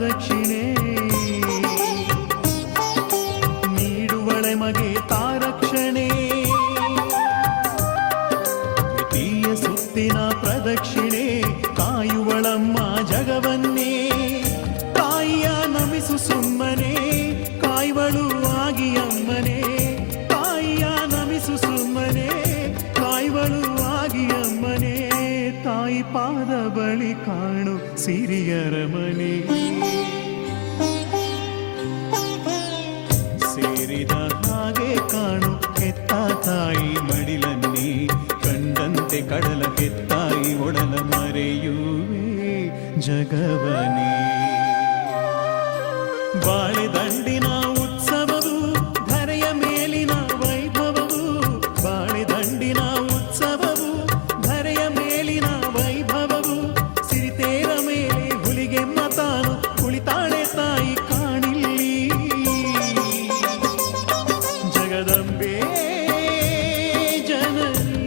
ಪ್ರದಕ್ಷಿಣೆ ನೀಡುವಳೆ ಮಗೆ ತಾರಕ್ಷಣೆ ದ್ವಿತೀಯ ಸುತ್ತಿನ ಪ್ರದಕ್ಷಿಣೆ ಕಾಯುವಳಮ್ಮ ಜಗವನ್ನೇ ತಾಯಿಯ ನಮಿಸು ಸುಮ್ಮನೆ ಕಾಯುವಳು ಆಗಿ ಅಮ್ಮನೆ ತಾಯಿಯ ನಮಿಸು ಸುಮ್ಮನೆ ಕಾಯುವಳು ಆಗಿ ಅಮ್ಮನೆ ತಾಯಿ ಪಾದ ಬಳಿ ಕಾಣು ಸಿರಿಯರ ಮನೆ ಸೇರಿದ ಹಾಗೆ ಕಾಣು ಹೆತ್ತ ತಾಯಿ ಮಡಿಲನ್ನೇ ಕಂಡಂತೆ ಕಡಲ ಹೆತ್ತಾಯಿ ಒಡಲ ಮರೆಯುವೆ ಜಗವನೇ ಬಾಳೆ ದಂಡಿನ ಉತ್ಸವವು ಧರೆಯ ಮೇಲಿನ ವೈಭವವು ಬಾಳೆ ದಂಡಿನ ಉತ್ಸವವು ಧರೆಯ ಮೇಲಿನ ವೈಭವವು ಸಿರಿತೇರ ಮೇಲೆ ಹುಲಿಗೆಮ್ಮ ತಾನು ಕುಳಿತಾಳೆ ತಾಯಿ ಕಾಣಿಲ್ಲಿ ಜಗದಂಬೆ ಜನನಿ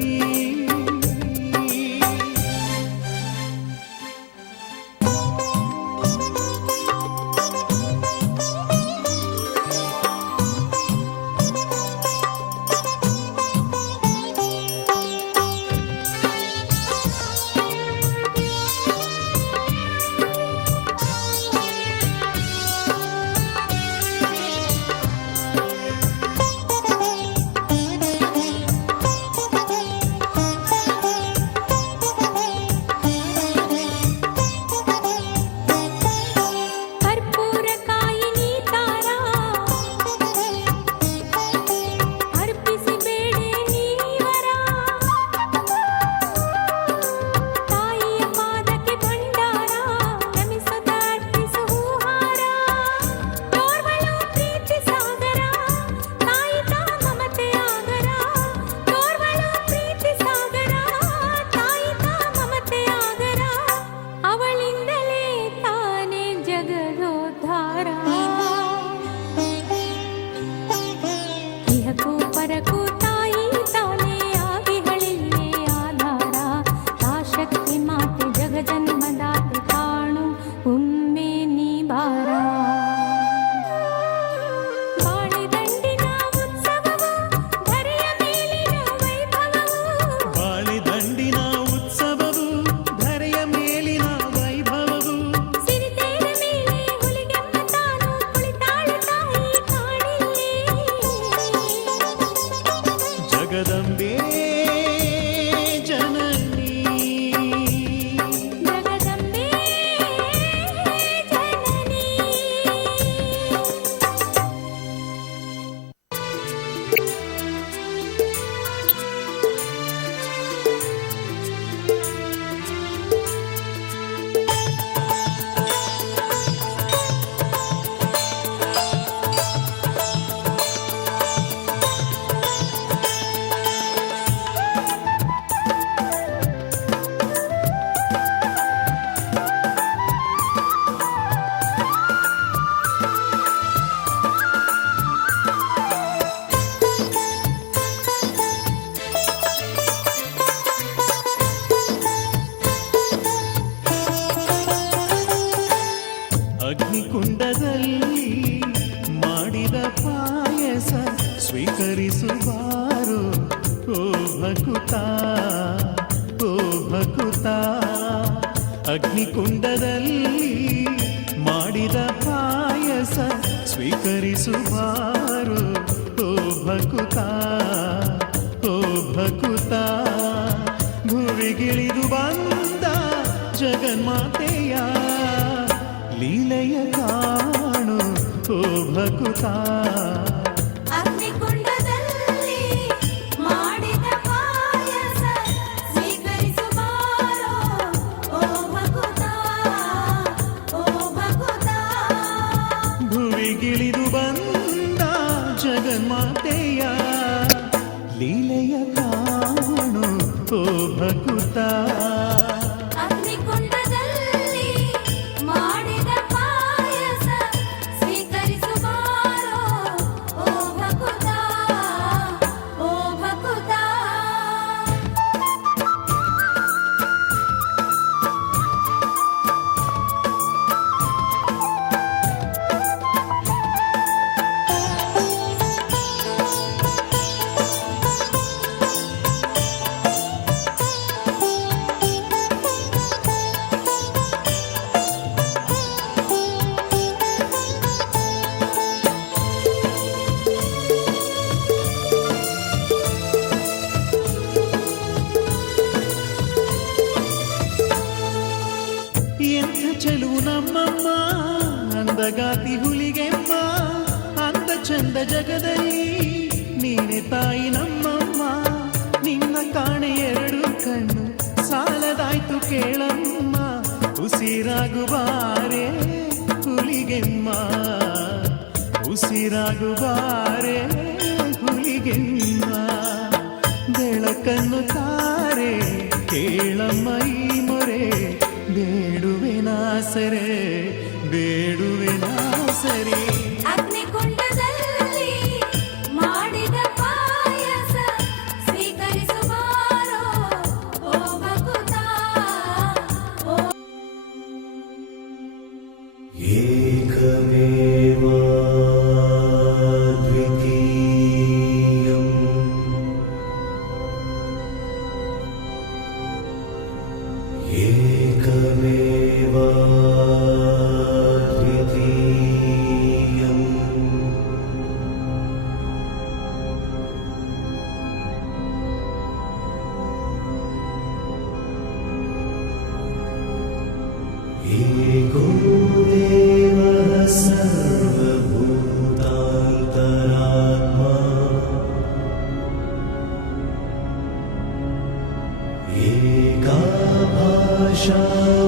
ಕರ್ಪೂರಕಾಯಿನಿ ತಾರ ಅರ್ಪಿಸಿ ಬೇಡೆ ನೀವರ ತಾಯಿಯ ಪಾದಕ್ಕೆ ಭಂಡಾರ ನಮಿಸದ ಅರ್ಪಿಸು ಹೂಹಾರ ತೋರ್ವಳು ಪ್ರೀತಿ ಸಾಗರ ತಾಯಿ ತಾ ಮಮತೆ ಆಗರ ತೋರ್ವಳು ಪ್ರೀತಿ ಸಾಗರ ತಾಯಿ ತಾ ಮಮತೆ ಆಗರ ಅವಳಿಂದಲೇ ತಾನೇ ಜಗದೋದ್ಧಾರ ಇಹಕ್ಕೂ ಪರಕ್ಕೂ ತಾಯಿ ತಾನೇ ಆಗಿಗಳಿಲ್ಲೇ ಆಧಾರ ತಾ ಶಕ್ತಿ ಮಾತೆ ಜಗಜನ್ಮದಾತೆ ಕಾಣು ಒಮ್ಮೆ ನೀ ಬಾರ ಬಾಳೆ ದಂಡಿನ ಉತ್ಸವವು ಧರೆಯ ಮೇಲಿನ ವೈಭವವು ಬಾಳೆ ದಂಡಿನ ಉತ್ಸವವು ಧರೆಯ ಮೇಲಿನ ವೈಭವವು ಸಿರಿತೇರ ಮೇಲೆ ಹುಲಿಗೆಮ್ಮ ತಾನು ಕುಳಿತಾಳೆ ತಾಯಿ ಕಾಣಿಲ್ಲಿ ಜಗದಂಬೆ ಜನನಿ ಜಗದಂಬೆ ಜನನಿ ಅಗ್ನಿಕುಂಡದಲ್ಲಿ ಮಾಡಿದ ಪಾಯಸ ಸ್ವೀಕರಿಸುವಾರು ಓ ಭಕುತ ಓ ಭಕುತ ಅಗ್ನಿಕುಂಡದಲ್ಲಿ ಮಾಡಿದ ಪಾಯಸ ಸ್ವೀಕರಿಸುವಾರು ಓ ಭಕುತ ಓ ಭಕುತ ಭುವಿಗಿಳಿದು ಬಂದ ಜಗನ್ಮಾತೆಯ ಲೀಲೆಯ ಕಾಣು ಓ ಭಕುತ ಅಗ್ನಿಕುಂಡದಲ್ಲಿ ಮಾಡಿದ ಪಾಯಸ ಸ್ವೀಕರಿಸು ಬಾರೋ ಓ ಭಕುತ ಓ ಭಕುತ ಭುವಿಗಿಳಿದು ಬಂದ ಜಗನ್ಮಾತೆಯ ಹೆಂಡತಿ ಹುಲಿಗೆಮ್ಮ ಅಂದ ಚಂದ ಜಗದಲ್ಲಿ ನೀನೆ ತಾಯಿ ನಮ್ಮಮ್ಮ. ನಿನ್ನ ಕಾಣೆ ಎರಡು ಕಣ್ಣು ಸಾಲದಾಯ್ತು ಕೇಳಮ್ಮ. ಉಸಿರಾಗುಬಾರೆ ಹುಲಿಗೆಮ್ಮ, ಉಸಿರಾಗುಬಾರೆ ಹುಲಿಗೆಮ್ಮ. ಬೆಳಕನ್ನು ತಾರೆ ಕೇಳಮ್ಮ ಈ ಮೊರೆ, ಬೇಡುವೆನಾಸರೆ ಬೇಡುವೆನಾಸರೆ. ಅಗ್ನಿಕುಂಡದಲ್ಲಿ ಮಾಡಿದ ಪಾಯಸ ಸ್ವೀಕರಿಸುವಾರೋ ಓ ಭಕ್ತ. ಏಕಮೇವ ದ್ವಿತೀಯಂ ಏಕಮೇವ ದ್ವಿತೀಯಂ एको देवः सर्वभूतान्तरात्मा एका भाषा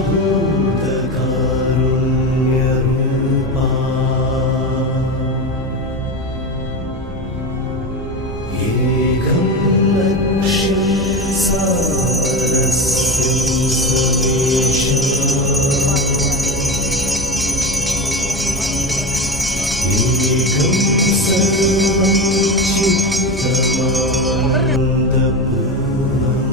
भूतकारुण्यरूपा एकं लक्ष्यं सारस्यं समेषाम् एकं सर्वं चित्तमानन्दपूर्णम्.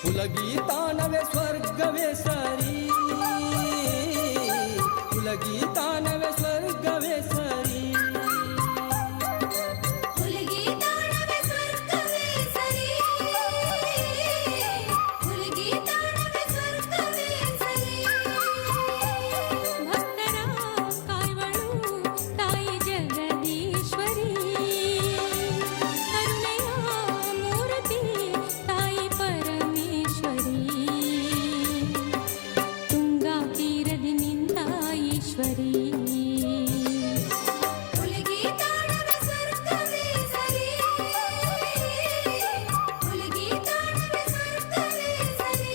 ಕುಲಗೀತಾನವೇ ಸ್ವರ್ಗವೇ ಸರಿ, ಕುಲಗೀತಾನವೇ ಸ್ವರ್ಗವೇ ಸರಿ. ಹುಲಿಗೀತಾಣವೇ ಸ್ವರ್ಗವೇ ಸರಿ, ಹುಲಿಗೀತಾಣವೇ ಸ್ವರ್ಗವೇ ಸರಿ. ಭಕ್ತರ ಕಾಯ್ವಳು ತಾಯಿ ಜಗದೀಶ್ವರಿ, ಕರುಣೆಯ ಮೂರ್ತಿ ತಾಯಿ ಪರಮೇಶ್ವರಿ. ತುಂಗಾ ತೀರದಿ ನಿಂತ ಈಶ್ವರಿ. ಹುಲಿಗೀತಾಣವೇ ಸ್ವರ್ಗವೇ ಸರಿ, ಹುಲಿಗೀತಾಣವೇ ಸ್ವರ್ಗವೇ ಸರಿ.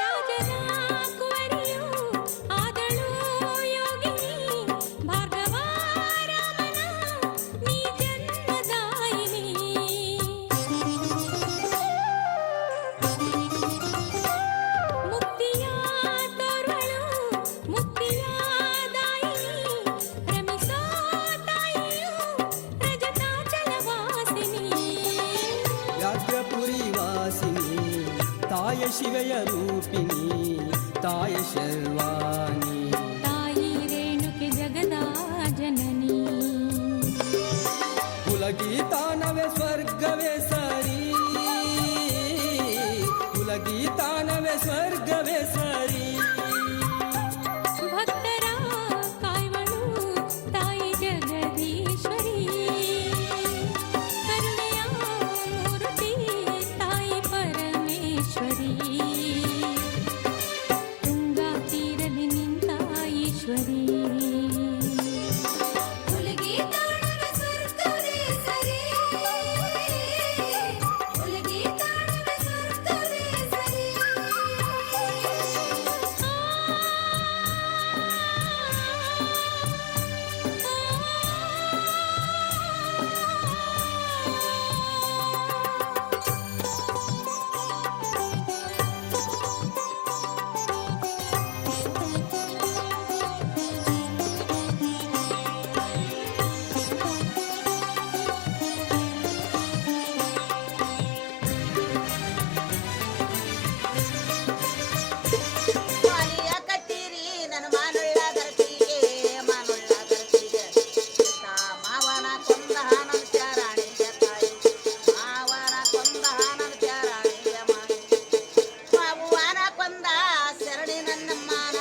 ರಾಜನ ಕುವರಿಯು ಆದಳು ಯೋಗಿನಿ, ಭಾರ್ಗವ ರಾಮನ ನೀ ಜನ್ಮದಾಯಿನಿ. ಮುಕ್ತಿಯ ತೋರ್ವಳು ಮುಕ್ತಿಯ ದಾಯಿನಿ, ರಮಿಸೋ ತಾಯಿಯು ರಜತಾಚಲವಾಸಿನಿ. ಯಾಜ್ಞಪುರಿ ವಾಸಿನಿ ತಾಯ ಶಿವೆಯ ರೂಪಿಣಿ, ತಾಯ ಶರ್ವಾಣಿ. ತಾಯಿ ರೇಣುಕೆ ಜಗದ ಜನನಿ. ಕುಲಗೀತಾನವೇ ಸ್ವರ್ಗವೇ ಸರಿ, ಕುಲಗೀತಾನವೇ ಸ್ವರ್ಗವೇ ಸರಿ. ಭಕ್ತರ ಕಾಯ್ವಳು ತಾಯಿ ಜಗದೀಶ್ವರಿ, ಕರುಣೆಯ ಮೂರ್ತಿ ತಾಯಿ ಪರಮೇಶ್ವರಿ. ತುಂಗಾ ತೀರದಿ ನಿಂತ ಈಶ್ವರಿ. ಹುಲಿಗೀತಾಣವೇ ಸ್ವರ್ಗವೇ ನನ್ನ ಚಾರಾಣಿಗೆ ತಾಯಿ ಮಾವನ ಕೊಂದ ನನ್ನ ಚಾರಾಣಿಗೆ ಮಾಯಿ ಬಾಬುವನ ಕೊಂದ ಶರಣಿ ನನ್ನಮ್ಮನ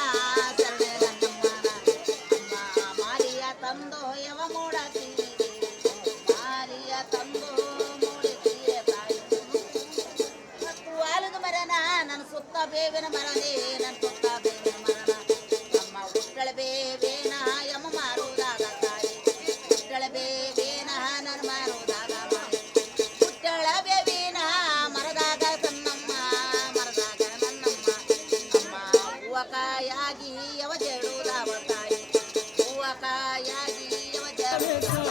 ಶರಣಿ ನನ್ನಮ್ಮನ ಅಮ್ಮ ಮಾರಿಯ ತಂದು ಯವ ಮೂಡತೀವಿ ಮಾರಿಯ ತಂದು ಮೂಡಿತೀಯ ತಾಯಿ ಮತ್ತು ಆಲದ ಮರನ ನನ್ನ ಸುತ್ತ ಬೇವಿನ ಮರನೇ ನನ್ನ ಸುತ್ತ ಬೇವಿನ ಮರನ ಅಮ್ಮ ಉಟ್ಟಳ ಬೇವೇನ ಯಮ ಮಾರುವುದಾಗ ತಾಯಿ ಉಟ್ಟಳ ಬೇವೇನ ನನ್ನ ಮಾರುವುದಾಗ ಮಾಯಿ ಉಟ್ಟಳ ಬೇವಿನ ಮರದಾಗ ತನ್ನಮ್ಮ ಮರದಾಗ ನನ್ನಮ್ಮ ಅಮ್ಮ ಹೂವಕಾಯಾಗಿ ಯವ ಜೇಡುವುದಾವ ತಾಯಿ ಹೂವಕಾಯಾಗಿ ಯವ ಜೇಡುವುದಾವ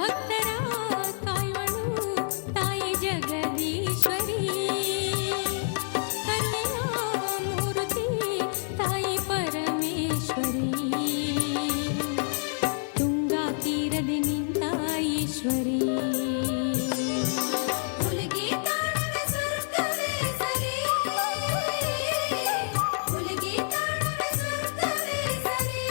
ಭಕ್ತರ ಕಾಯುವಳು ತಾಯಿ ಜಗದೀಶ್ವರಿ ಕನ್ಯೆಯ ಮೂರ್ತಿ ತಾಯಿ ಪರಮೇಶ್ವರಿ ತುಂಗಾ ತೀರದೆ ನಿಂತ ಈಶ್ವರಿ ಹುಲಿಗೆ ತಾಣದ ಸ್ವರ್ಗವೇ ಸರಿ ಹುಲಿಗೆ ತಾಣದ ಸ್ವರ್ಗವೇ ಸರಿ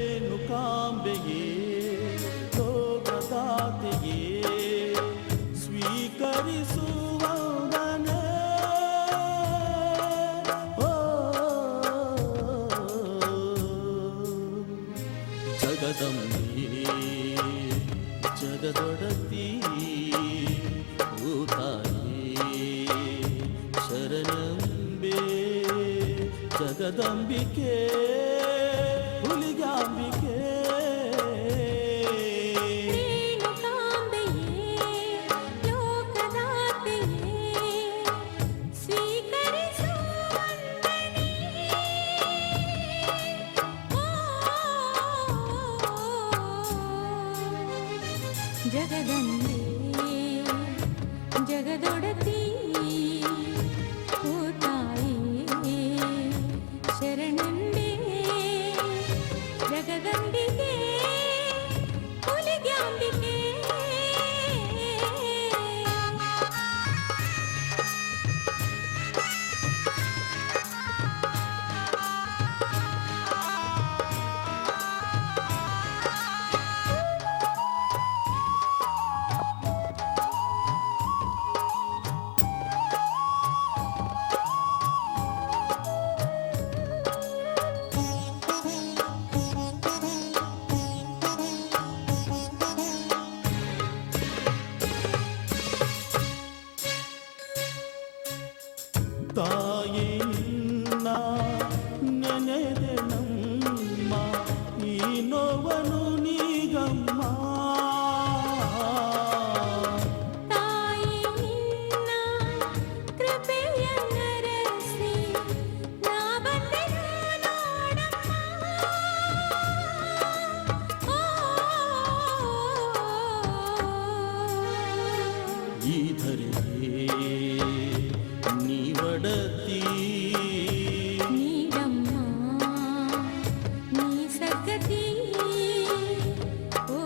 ರೇಣುಕಾಂಬೆಯೇ ಲೋಕದಾತೆಯೇ ಸ್ವೀಕರಿಸುವವನೇ ಓ ಜಗದಂಬೆ ಜಗದೊಡತಿ ಭೂತಾಯಿ ಶರಣಂಬೆ ಜಗದಂಬಿಕೆ ಹುಲಿಗಾಂಬಿಕೆ ರೇಣುಕಾಂಬೆಯೇ ಲೋಕದಾತೆಯೇ ಸ್ವೀಕರಿಸು ವಂದನೆ ಜಗದಂಬೆ ಜಗದೊಡತಿ ಓ ತಾಯಿ ಶರಣಂಬೆ ಜಗದಂಬಿಕೆ ಹುಲಿಗ್ಯಾಂಬಿಕೆ ತಾಯಿ ನಿನ್ನ ನೆನೆದೆ ನಮ್ಮ ಈ ನೋವನು ನೀಗಮ್ಮ ತಾಯಿ ನಿನ್ನ ಕೃಪೆಯ ನರಸಿ ನಾ ಬಂದೆನು ನೋಡಮ್ಮ ಈ ಧರೆಗೆ ನೀವಡತಿ ನೀಡಮ್ಮ ನೀ ಸದ್ಗತಿ ಓ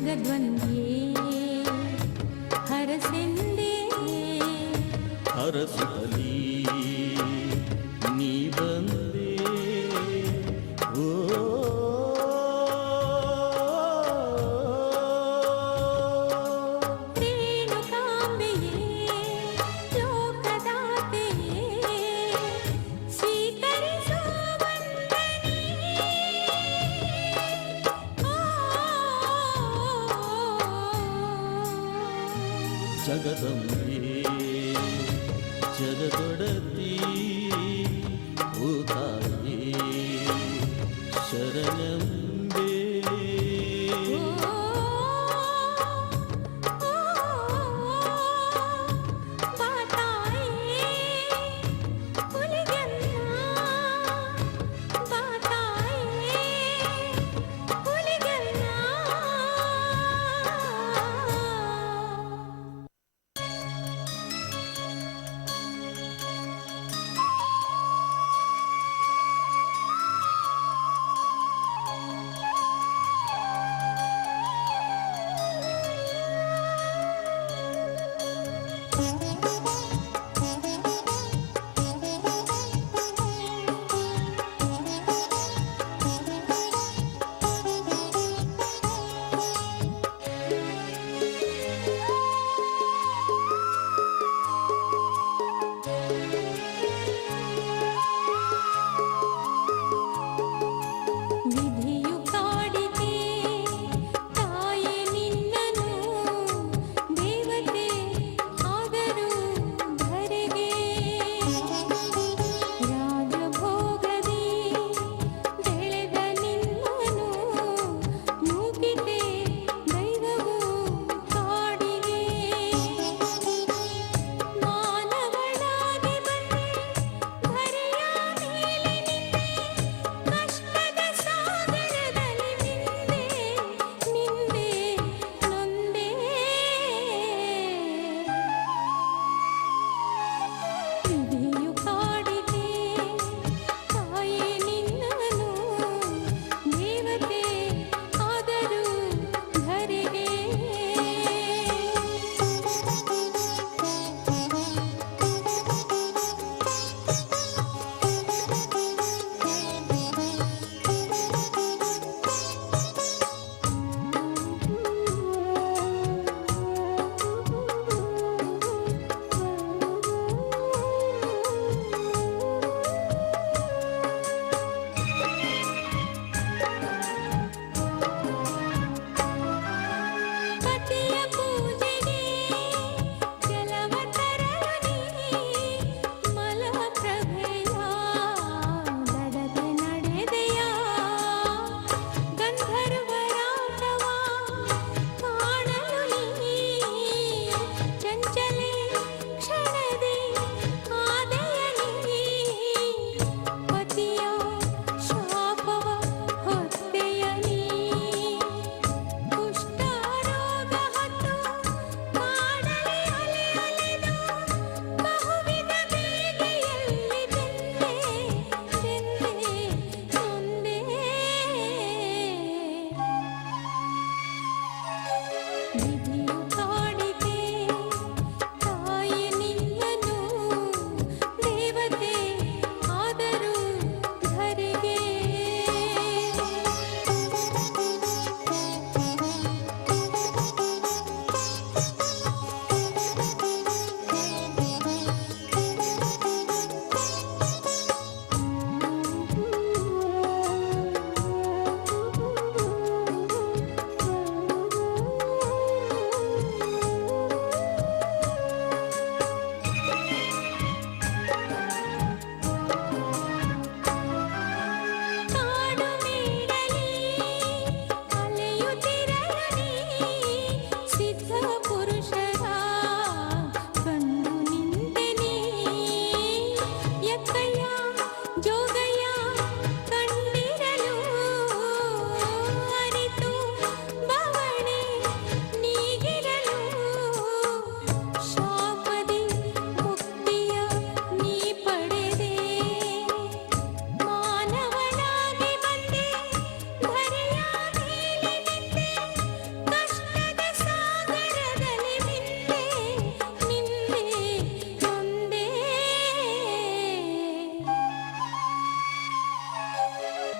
ಜಗದ್ವಂದ್ಯೇ ಹರಸೆಂದೇ ಹರಸಲಿ ನೀ ಬಂದೆ ಓ ರೇಣುಕಾಂಬೆಯೇ ಲೋಕದಾತೆಯೇ ಸ್ವೀಕರಿಸೋ ವಂದನೆ. ಜಗದಂಬೆ ಜಗದೊಡತಿ ಓ ತಾಯೇ ಶರಣಂಬೆ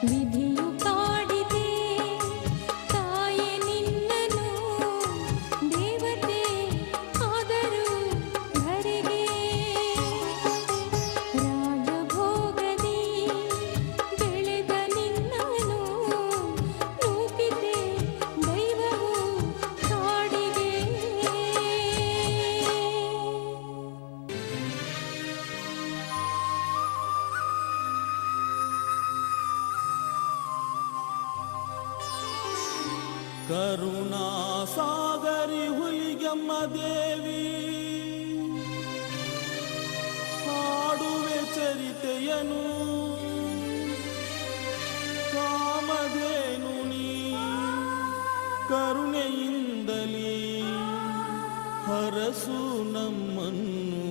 ವಿಧಿಯು ಕಾಡಿದೆ ತಾಯೆ ನಿನ್ನನು ದೇವತೆ ಆದರೂ ಧರೆಗೆ ರಾಜಭೋಗದಿ ಬೆಳೆದ ನಿನ್ನನು ನೂಕಿದೆ ದೈವವು ಕಾಡಿಗೆ ಕರುಣಾ ಸಾಗರಿ ಹುಲಿಗೆಮ್ಮ ದೇವಿ ಹಾಡುವೆ ಚರಿತೆಯನು ಕಾಮಧೇನು ನೀ ಕರುಣೆಯಿಂದಲೇ ಹರಸು ನಮ್ಮನ್ನು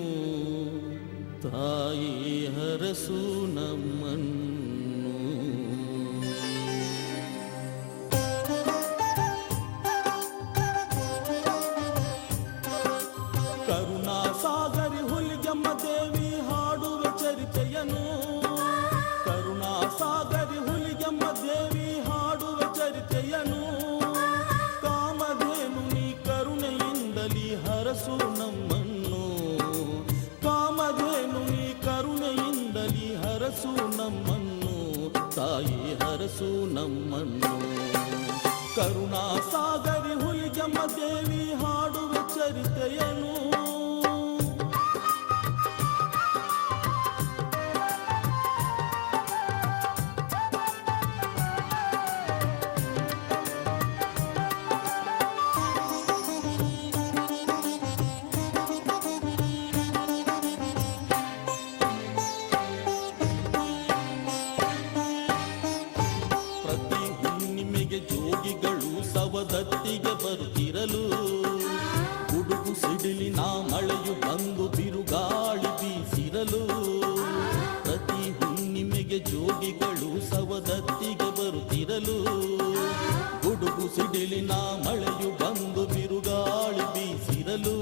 ತಾಯಿ ಹರಸು ನಮ್ಮನ್ನು ಕರುಣಾ ಸಾಗರಿ ಹುಲಿಗೆಮ್ಮ ದೇವಿ ಹಾಡುವೆ ಚರಿತೆಯನು ಕರುಣಾ ಸಾಗರಿ ಹುಲಿಗೆಮ್ಮ ದೇವಿ ಹಾಡುವೆ ಚರಿತೆಯನು ಕಾಮಧೇನು ನೀ ಕರುಣೆಯಿಂದಲೇ ಹರಸು ನಮ್ಮನ್ನು ಕಾಮಧೇನು ನೀ ಕರುಣೆಯಿಂದಲೇ ಹರಸು ನಮ್ಮನ್ನು ತಾಯಿ ಹರಸು ನಮ್ಮನ್ನು ಕರುಣಾ ಸಾಗರಿ ಹುಲಿಗೆಮ್ಮ ದೇವಿ ಹಾಡುವೆ ಚರಿತೆಯನು ಪ್ರತಿ ಹುಣ್ಣಿಮೆಗೆ ಜೋಗಿಗಳು ಸವದತ್ತಿಗೆ ಬರುತ್ತಿರಲು ಗುಡುಗು ಸಿಡಿಲಿನ ಮಳೆಯು ಬಂದು ಬಿರುಗಾಳಿ ಬೀಸಿರಲು ಪ್ರತಿ ಹುಣ್ಣಿಮೆಗೆ ಜೋಗಿಗಳು ಸವದತ್ತಿಗೆ ಬರುತ್ತಿರಲು ಗುಡುಗು ಸಿಡಿಲಿನ ಮಳೆಯು ಬಂದು ಬಿರುಗಾಳಿ ಬೀಸಿರಲು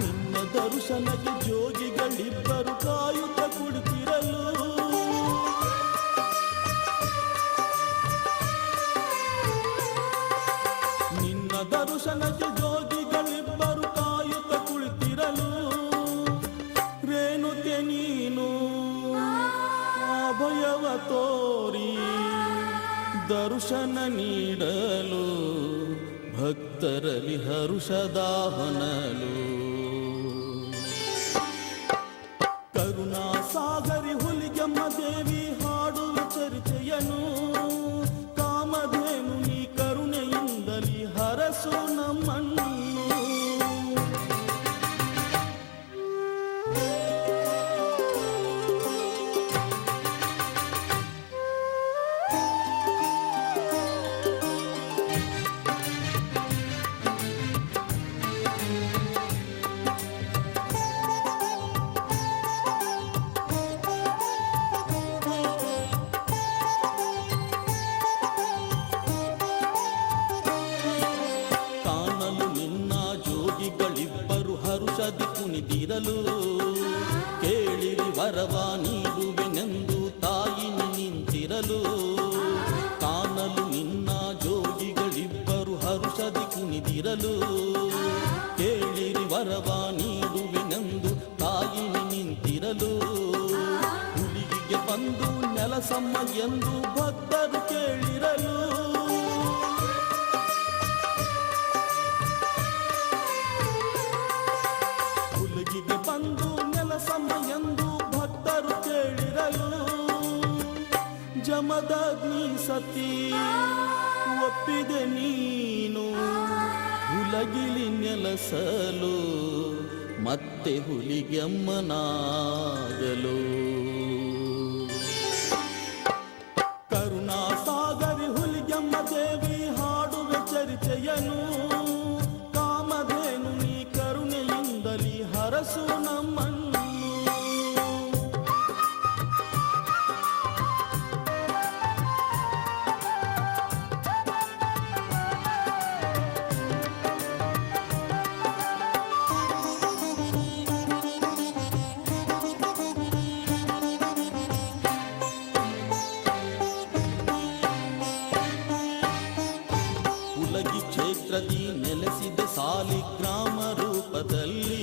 ನಿನ್ನ ದರ್ಶನಕ್ಕೆ ಜೋಗಿಗಳಿಬ್ಬರು ಕಾಯುತ್ತ ಕುಳಿತಿರಲು ನಿನ್ನ ದರ್ಶನಕ್ಕೆ ಜೋಗಿಗಳಿಬ್ಬರು ಕಾಯುತ್ತ ಕುಳಿತಿರಲು ರೇಣುಕೆ ನೀನು ಅಭಯವ ತೋರಿ ದರ್ಶನ ನೀಡಲು ಭಕ್ತರಲ್ಲಿ ಹರುಷದ ಹೊನಲು ಕರುಣಾ ಸಾಗರಿ ಹುಲಿಗೆಮ್ಮ ದೇವಿ ಹಾಡುವ ಚರಿತೆಯನು ಕಾಮಧೇನು ನೀ ಕರುಣೆಯಿಂದಲೇ ಹರಸು ನಮ್ಮನ್ನು ಜೋಗಿಗಳಿಬ್ಬರು ಹರುಷದಿ ಕುಣಿದಿರಲು ಕೇಳಿರಿ ವರವ ನೀಡುವೆನೆಂದು ತಾಯಿ ನಿಂತಿರಲು ಕಾಣಲು ನಿನ್ನ ಜೋಗಿಗಳಿಬ್ಬರು ಹರುಷದಿ ಕುಣಿದಿರಲು ಕೇಳಿರಿ ವರವ ನೀಡುವೆನೆಂದು ತಾಯಿ ನಿಂತಿರಲು ಹುಲಿಗೆ ಬಂದು ನೆಲಸಮ್ಮ ಎಂದು ಭಕ್ತರು ಕೇಳಿರಲು ಹುಲಿಗೆ ಬಂದು ನೆಲಸಮ್ಮ ಎಂದು ಭಕ್ತರು ಕೇಳಿರಲು ಜಮದಗ್ನಿ ಸತಿ ಒಪ್ಪಿದೆ ನೀನು ಹುಲಗಿಲಿ ನೆಲಸಲು ಮತ್ತೆ ಹುಲಿಗೆಮ್ಮನಾಗಲು ಕರುಣಾ ಸಾಗರಿ ಹುಲಿಗೆಮ್ಮ ದೇವಿ ಹಾಡುವೆ ಚರಿತೆಯನು ಕಾಮಧೇನು ನೀ ಕರುಣೆಯಿಂದಲೇ ಹರಸು ನಮ್ಮನ್ನು ಕ್ಷೇತ್ರದಿ ನೆಲೆಸಿದೆ ಸಾಲಿಗ್ರಾಮ ರೂಪದಲ್ಲಿ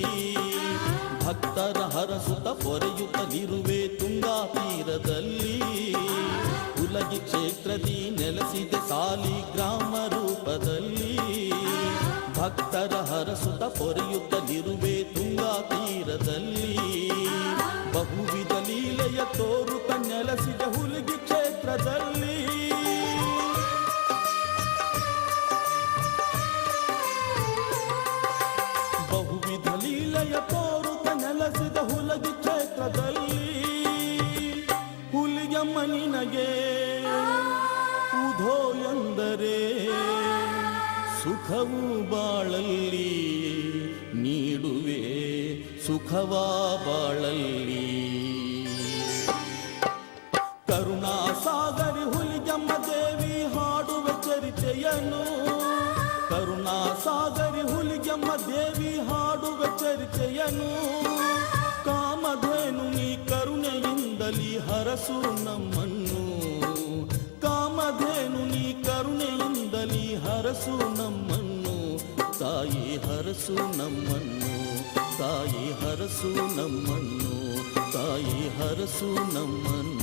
ಭಕ್ತರ ಹರಸುತ್ತ ಪೊರೆಯುತ್ತಲಿರುವೆ ತುಂಗಾ ತೀರದಲ್ಲಿ ಹುಲಗಿ ಕ್ಷೇತ್ರದಿ ನೆಲೆಸಿದೆ ಸಾಲಿಗ್ರಾಮ ರೂಪದಲ್ಲಿ ಭಕ್ತರ ಹರಸುತ್ತ ಪೊರೆಯುತ್ತಲಿರುವೆ ತುಂಗಾ ತೀರದಲ್ಲಿ ಬಹುವಿಧ ಲೀಲೆಯ ತೋರುತ್ತ ನೆಲೆಸಿದೆ ಹುಲಗಿ ಕ್ಷೇತ್ರದಲ್ಲಿ ಬಹುವಿಧ ಲೀಲೆಯ ತೋರುತ್ತ ನೆಲೆಸಿದ ಹುಲಗಿ ಕ್ಷೇತ್ರದಲ್ಲಿ ಹುಲಿಗೆಮ್ಮ ನಿನಗೆ ಉಧೋ ಎಂದರೆ ಸುಖವು ಬಾಳಲ್ಲಿ ನೀಡುವೆ ಸುಖವಾ ಬಾಳಲ್ಲಿ ಕರುಣಾಸಾಗರಿ ಹುಲಿಗೆಮ್ಮ ದೇವಿ ಹಾಡುವ ಚರಿತೆಯನು ಕರುಣಾಸಾಗರಿ ಹುಲಿಗೆಮ್ಮ ದೇವಿ ಹಾಡುವ ಚರಿತೆಯನು ಕಾಮಧೇನು ನೀ ಕರುಣೆಯಿಂದಲಿ ಹರಸು ನಮ್ಮನ್ನು ಕಾಮಧೇನು ನೀ ಕರುಣೆಯಿಂದಲಿ ಹರಸು ನಮ್ಮನ್ನು ತಾಯಿ ಹರಸು ನಮ್ಮನ್ನು ತಾಯಿ ಹರಸು ನಮ್ಮನ್ನು ತಾಯಿ ಹರಸು ನಮ್ಮನ್ನು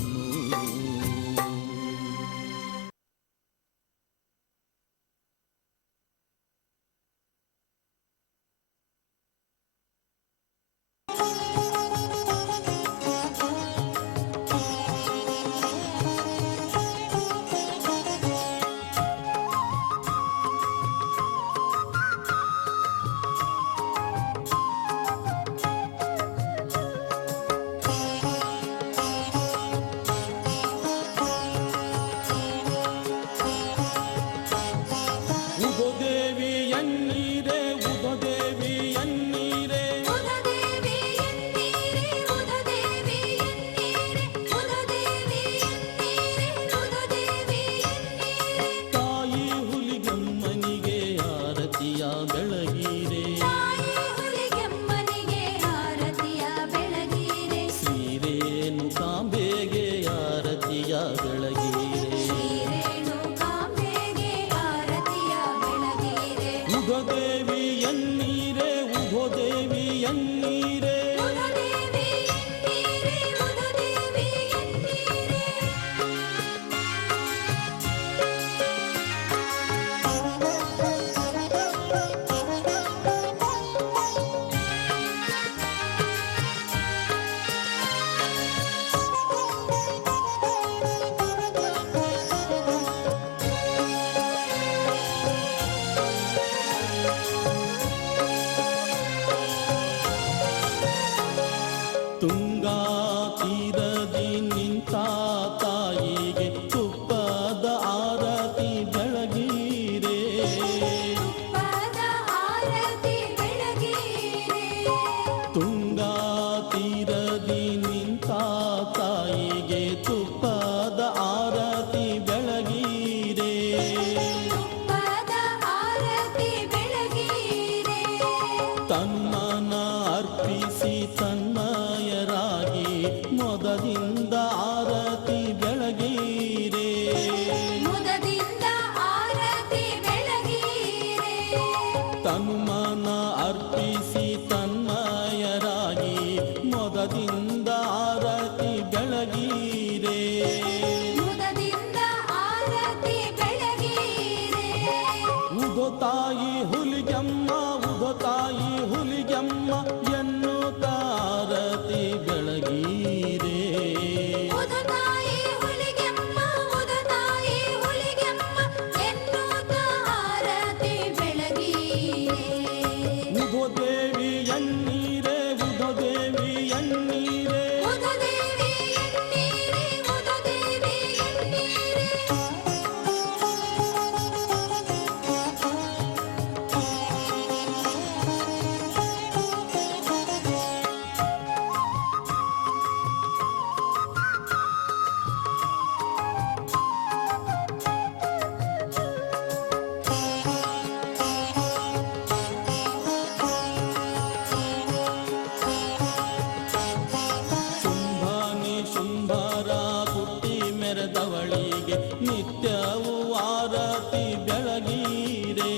ನಿತ್ಯವೂ ಆರತಿ ಬೆಳಗೀರೆ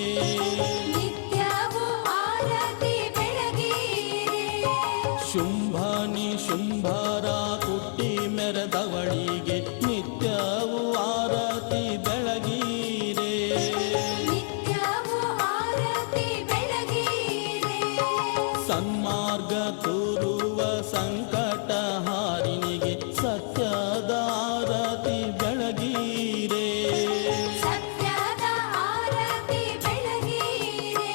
ಮೆರೆದವಳಿಗೆ ನಿತ್ಯವೂ ಆರತಿ ಬೆಳಗೀರೆ. ನಿತ್ಯವೂ ಆರತಿ ಬೆಳಗೀರೆ. ಸನ್ಮಾರ್ಗ ತೋರುವ ಸಂಕಟ ಹಾರಿನಿಗೆ ಸತ್ಯದ ಆರತಿ ಬೆಳಗೀರೆ. ಸತ್ಯದ ಆರತಿ ಬೆಳಗೀರೆ.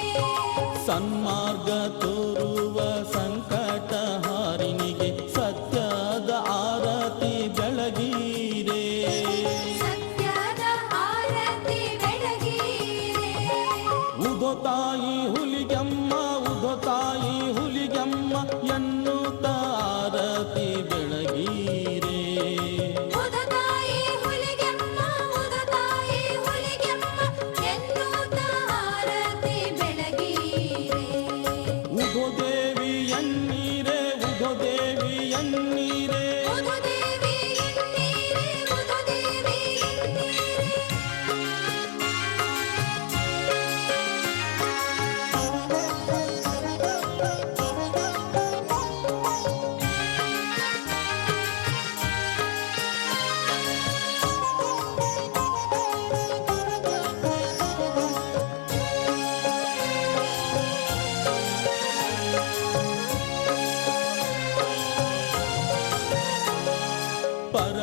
ಸನ್ಮಾರ್ಗ ತೋರುವ ಸಂಕಟ ಹಾರಿನಿಗೆ ಸತ್ಯದ ಆರತಿ ಬೆಳಗೀರೆ. ಸತ್ಯದ ಆರತಿ ಬೆಳಗೀರೆ. ಉದೋ ತಾಯಿ ಹುಲಿಗೆಮ್ಮ ಉದೋ ತಾಯಿ ಹುಲಿಗೆಮ್ಮ ಎನ್ನುತ್ತ ಆರತಿ ಬೆಳಗೀರೆ. ಉದತಾಯಿ ಹುಲಿಗೆಮ್ಮ ಉದತಾಯಿ ಹುಲಿಗೆಮ್ಮ ಎನ್ನುತ್ತ ಆರತಿ ಬೆಳಗೀರೆ. ಉದೋ ದೇವಿ ಎನ್ನೀರೆ ಉದೋ ದೇವಿ ಎನ್ನೀರೆ. ಉದುದೇವಿ ಎನ್ನೀರೆ ಉದುದೇವಿ ಎನ್ನೀರೆ.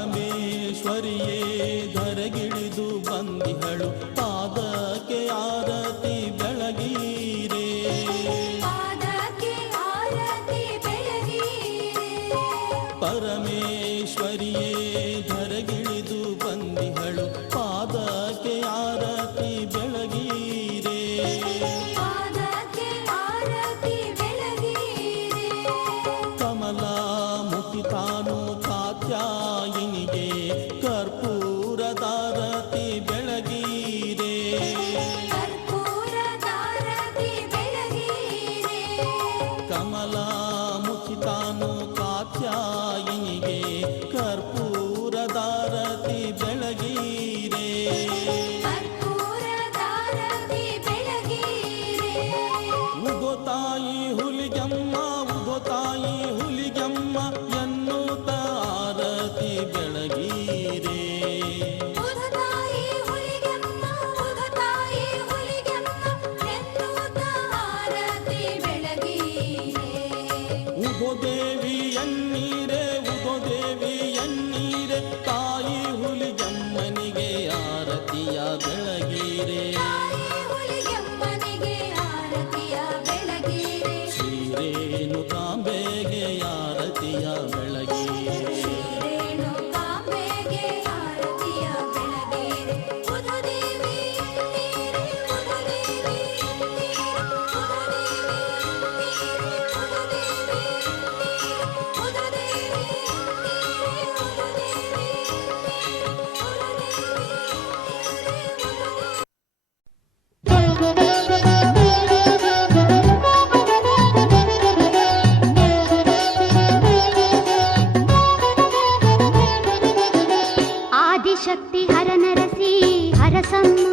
ಪರಮೇಶ್ವರಿಯೇ ಧರೆಗಿಳಿದು ಬಂದಿಹಳು ಪಾದಕ್ಕೆ ಆರತಿ ಬೆಳಗೀರೆ. ಪಾದಕ್ಕೆ ಆರತಿ ಬೆಳಗೀರೆ. ಪರಮೇಶ್ವರಿಯೇ ಧರೆಗಿಳಿದು ಬಂದಿಹಳು ಪಾದಕ್ಕೆ ಆರತಿ ಬೆಳಗೀರೆ. ಪಾದಕ್ಕೆ ಆರತಿ ಬೆಳಗೀರೆ. ಕಮಲಾಮುಖಿ ತಾನು ಕಾತ್ಯಾಯಿನಿಗೆ ಕರ್ಪೂರದಾರತಿ ಬೆಳಗೀರೆ. ಕರ್ಪೂರದಾರತಿ ಬೆಳಗೀರೆ. ಕಮಲಾಮುಖಿ ತಾನು ಕಾತ್ಯಾಯಿನಿಗೆ ಕರ್ಪೂರದಾರತಿ ಬೆಳಗೀರೆ. ಕರ್ಪೂರದಾರತಿ ಬೆಳಗೀರೆ. ಉದೋ ತಾಯಿ ಹುಲಿಗೆಮ್ಮ ಉದೋ ತಾಯಿ ಹುಲಿಗೆಮ್ಮ ಎನ್ನುತ್ತ ಆರತಿ ಬೆಳಗೀರೆ. ಉದತಾಯಿ ಹುಲಿಗೆಮ್ಮ ಉದತಾಯಿ ಹುಲಿಗೆಮ್ಮ ಎನ್ನುತ್ತ ಆರತಿ ಬೆಳಗೀರೆ. ಉದೋ ದೇವಿ ಎನ್ನೀರೆ ಉದೋ ದೇವಿ ಎನ್ನೀರೆ. ತಾಯಿ ಹುಲಿಗೆಮ್ಮನಿಗೆ ಆರತಿಯ ಬೆಳಗೀರೆ. ತಾಯಿ ಹುಲಿಗೆಮ್ಮನಿಗೆ ಆರತಿಯ ಬೆಳಗೀರೆ. ಶ್ರೀರೇಣುಕಾಂಬೆಗೆ ಆರತಿಯ ಬೆಳಗೀರೆ. ರೇಣುಕಾಂಬೆಗೆ ಆರತಿಯ ಬೆಳಗೀರೆ. ಉದುದೇವಿ ಎನ್ನೀರೆ ಉದುದೇವಿ ಎನ್ನೀರೆ ಉದುದೇವಿ ಎನ್ನೀರೆ ಉದುದೇವಿ ಎನ್ನೀರೆ ಉದುದೇವಿ ಎನ್ನೀರೆ ಉದುದೇವಿ ಆದಿಶಕ್ತಿ ಹರ ನರಸಿ ಹರಸಮ್ಮ.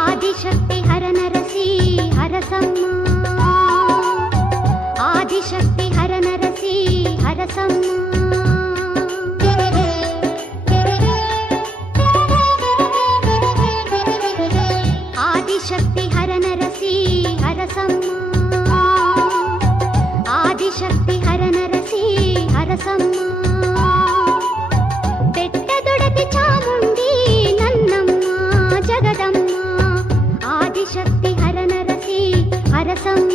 ಆದಿಶಕ್ತಿ ಹರ ನರಸಿ ಹರಸಮ್ಮ. ಆದಿಶಕ್ತಿ ಹರ ನರಸಿ ಹರಸಮ್ಮ. ಆದಿಶಕ್ತಿ ಹರ ನರಸಿ ಹರಸಮ್ಮ. ಆದಿಶಕ್ತಿ ಹರ ನರಸಿ ಹರಸಮ್ಮ. ಬೆಟ್ಟದೊಡತಿ ಚಾಮುಂಡಿ ನನ್ನಮ್ಮ ಜಗದಮ್ಮ. ಆದಿಶಕ್ತಿ ಹರ ನರಸಿ ಹರಸಮ್ಮ.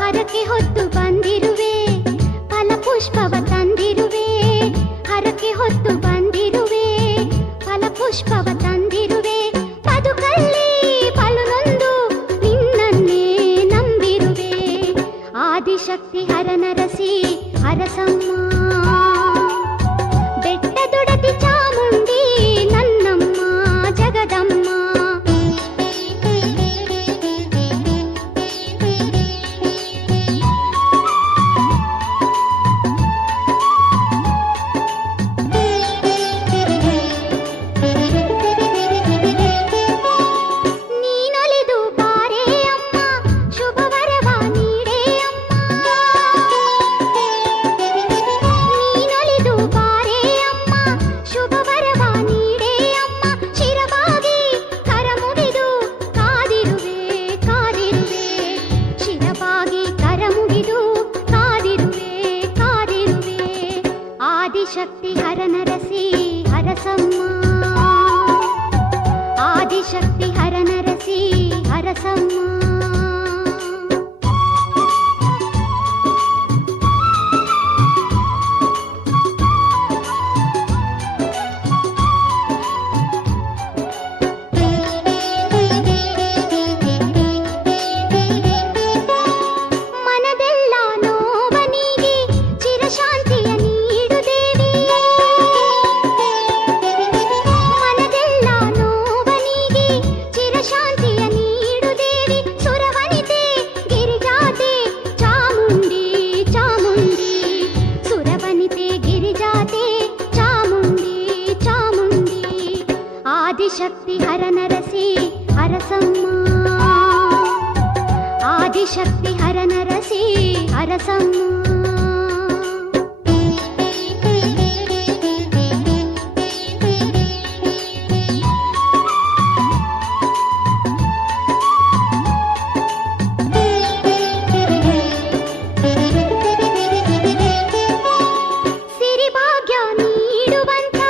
ಹರಕೆ ಹೊತ್ತು ಬಂದಿರುವೆ ಫಲಪುಷ್ಪವ ತಂದಿರುವೆ. ಹರಕೆ ಹೊತ್ತು ಬಂದಿರುವೆ ಫಲಪುಷ್ಪವ ತಂದಿರುವೆ. ಬದುಕಲ್ಲಿ ಬಲು ನೊಂದು ನಿನ್ನನ್ನೇ ನಂಬಿರುವೆ. ಆದಿಶಕ್ತಿ ಹರ ನರಸಿ ಹರಸಮ್ಮ. ಬೆಟ್ಟದೊಡತಿ ಚಾಮುಂಡಿ ನನ್ನಮ್ಮ ಜಗದಮ್ಮ. ನೀನೊಲಿದು ಬಾರೆ ಅಮ್ಮ ಆದಿಶಕ್ತಿ ಹರನರಸಿ ಹರಸಮ್ಮ ಆದಿಶಕ್ತಿ ಹರನರಸಿ ಹರಸಮ್ಮ ಮನದೆಲ್ಲ ನೋವನಿಗೆ ಚಿರಶಾಂತಿಯ ನೀಡು ದೇವಿ ಮನದೆಲ್ಲ ನೋವನಿಗೆ ಚಿರಶಾಂತಿಯ ನೀಡು ದೇವಿ ಸುರವನಿತೆ ಗಿರಿಜಾತೆ ಚಾಮುಂಡಿ ಚಾಮುಂಡಿ ಸುರವನಿತೆ ಗಿರಿಜಾತೆ ಚಾಮುಂಡಿ ಚಾಮುಂಡಿ ಆದಿಶಕ್ತಿ ಹರನರಸಿ ಹರಸಮ್ಮ ಆದಿಶಕ್ತಿ ಹರನರಸಿ ಹರಸಮ್ಮ ಸಿರಿಭಾಗ್ಯ ನೀಡುವಂತ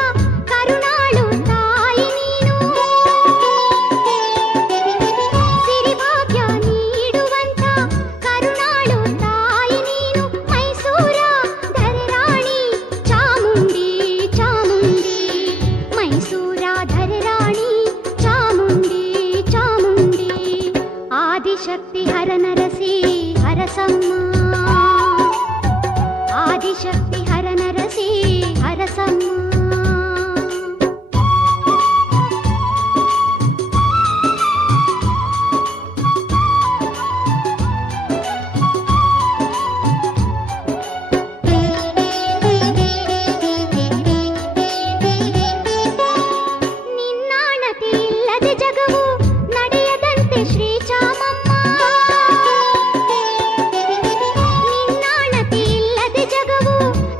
ಕರುಣಾಳು ತಾಯಿ ನೀನು ಸಿರಿಭಾಗ್ಯ ನೀಡುವಂತ ಕರುಣಾಳು ತಾಯಿ ನೀನು ಮೈಸೂರ ಧರೆರಾಣಿ ಚಾಮುಂಡಿ ಚಾಮುಂಡಿ ಮೈಸೂರ ಧರೆರಾಣಿ ಚಾಮುಂಡಿ ಚಾಮುಂಡಿ ಆದಿಶಕ್ತಿ ಹರನರಸಿ ಹರಸಮ್ಮ ಆದಿಶಕ್ತಿ ಹರನರಸಿ ಹರಸಮ್ಮ ನಿನ್ನಾಣತೆ ಇಲ್ಲದೆ ಜಗವು ನಡೆಯದಂತೆ ಶ್ರೀಚಾಮಮ್ಮ ನಿನ್ನಾಣತೆ ಇಲ್ಲದೆ ಜಗವು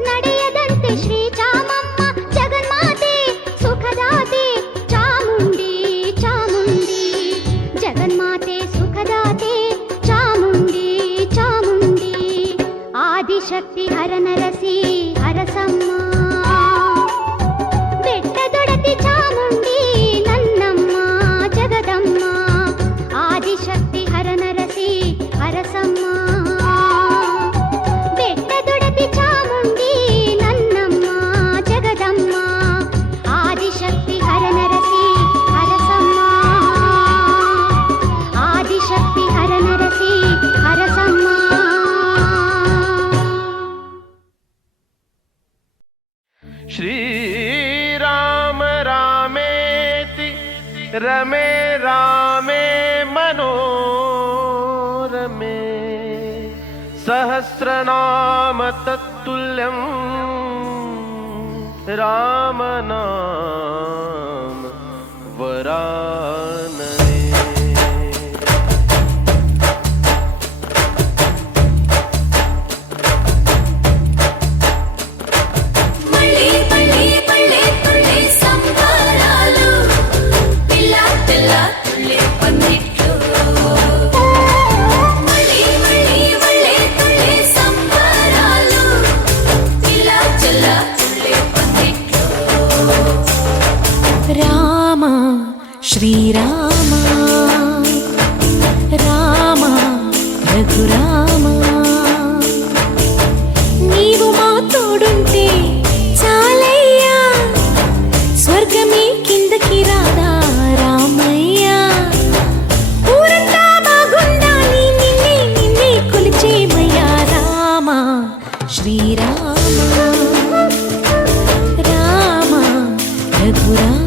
ನಡೆಯದಂತೆ ಶ್ರೀಚಾಮಮ್ಮ ಜಗನ್ಮಾತೆ ಸುಖದಾತೆ ಚಾಮುಂಡಿ ಚಾಮುಂಡಿ ಜಗನ್ಮಾತೆ ಸುಖದಾತೆ ಚಾಮುಂಡಿ ಚಾಮುಂಡಿ ಆದಿಶಕ್ತಿ ಹರನರಸಿ ಹರಸಮ್ಮ ಬೆಟ್ಟದೊಡತಿ ಚಾಮುಂಡಿ ನನ್ನಮ್ಮ ಜಗದಮ್ಮ ಆದಿಶಕ್ತಿ ಹರನರಸಿ ಹರಸಮ್ಮ ಬೆಟ್ಟದೊಡತಿ ಚಾಮುಂಡಿ ನನ್ನಮ್ಮ ಜಗದಮ್ಮ ಆದಿಶಕ್ತಿ ಹರನರಸಿ ಹರಸಮ್ಮ ಆದಿಶಕ್ತಿ ಹರನರಸಿ ಹರಸಮ್ಮ श्रीराम रामेति रमे रामे मनोरमे सहस्रनाम तत्तुल्यं रामनाम वरानने మళ్ళీ మళ్ళీ మళ్ళీ తుళ్ళి సంబరాలు పిల్ల పిల్ల తుళ్ళి పందిట్లు మళ్ళీ మళ్ళీ మళ్ళీ తుళ్ళి సంబరాలు పిల్ల పిల్ల తుళ్ళి పందిట్లు రామ శ్రీరామ రామ రఘురామ నీవు మా తోడుంటే చాలయ్యా స్వర్గమే కిందకి రాదా రామయ్యా ఊరంతా బాగుండాలి నిన్నే నిన్నే కొలిచేమయ్యా రామ శ్రీరామ రామ రఘురామ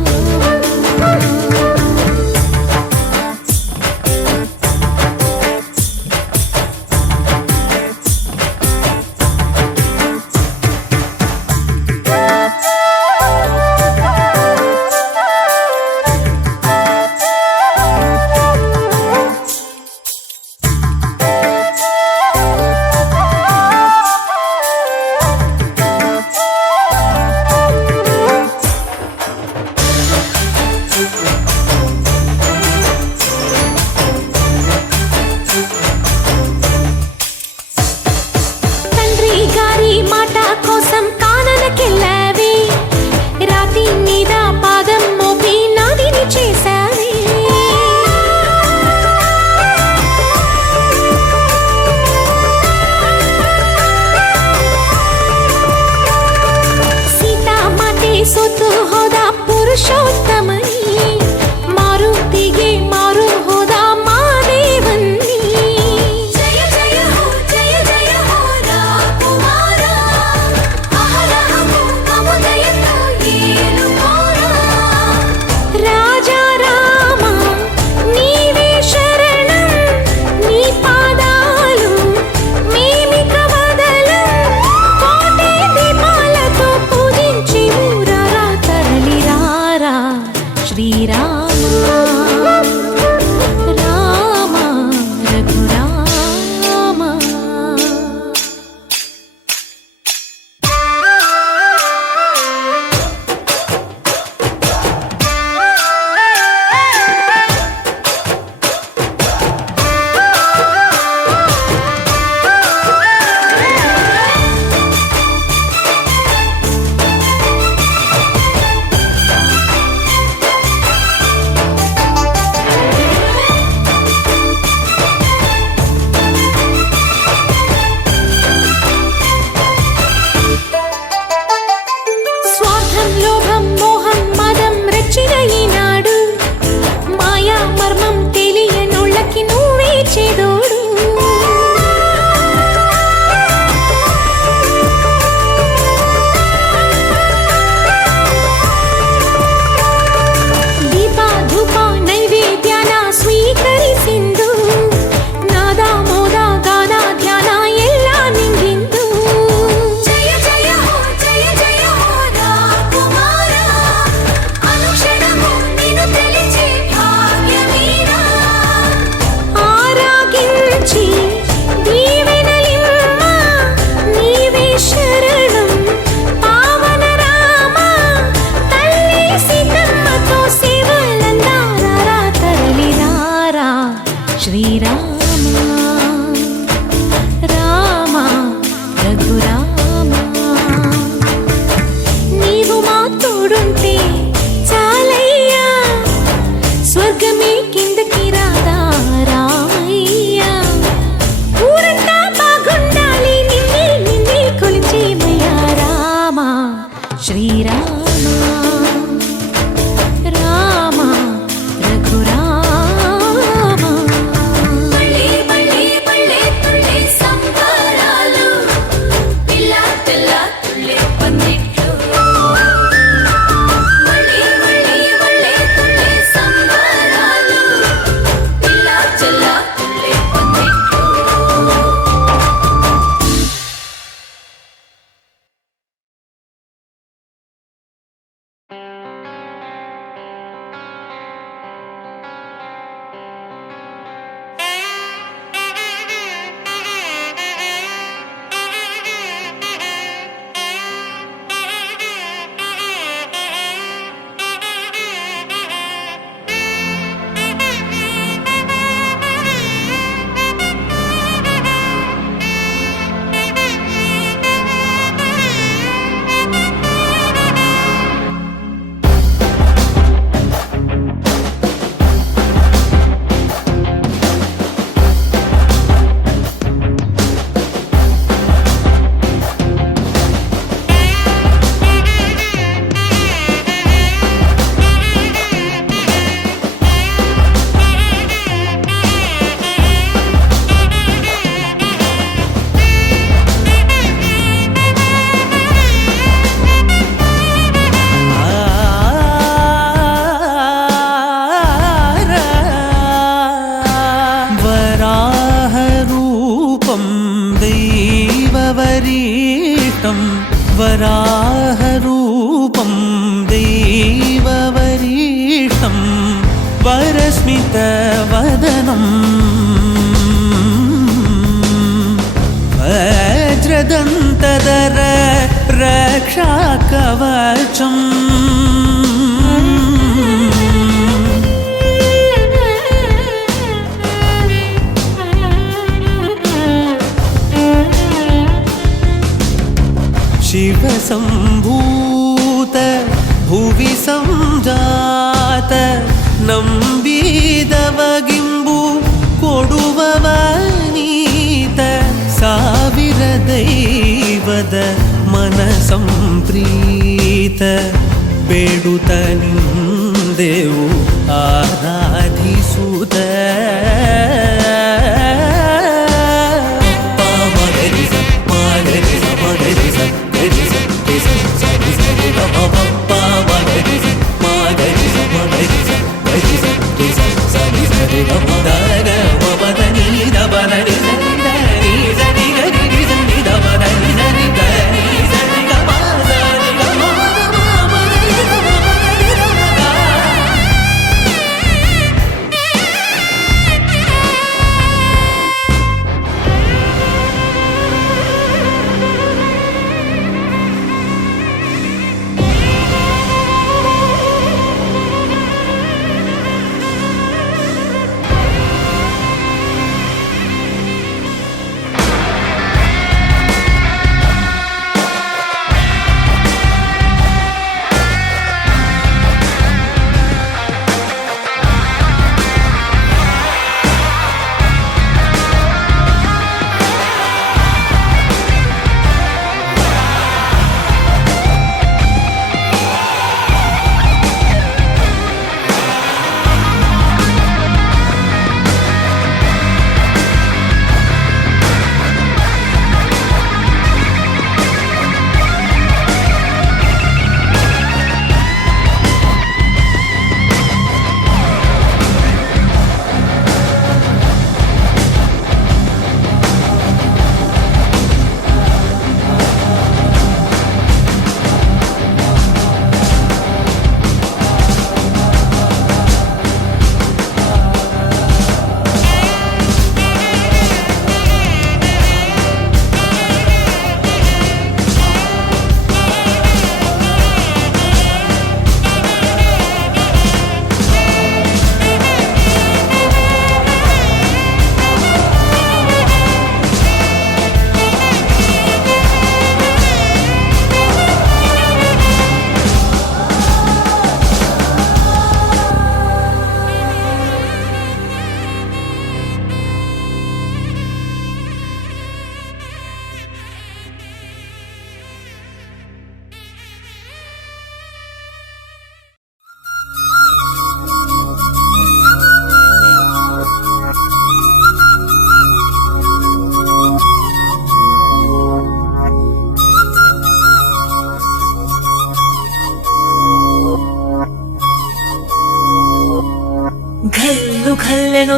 वरिष्ठं वराहरूपं दैववरिष्ठं वरस्मितवदनम् वज्रदन्तधर रक्षाकवचम् शिवसम्भूत भुवि संजात ನಂಬಿದವಗಿಂಬು ಕೊಡುವವನೀತ ಸಾವಿರ ದೈವದ ಮನ ಸಂಪ್ರೀತ ಬೇಡುತ್ತ ನಿಂದೆವು ಆರಾಧಿಸುತ್ತ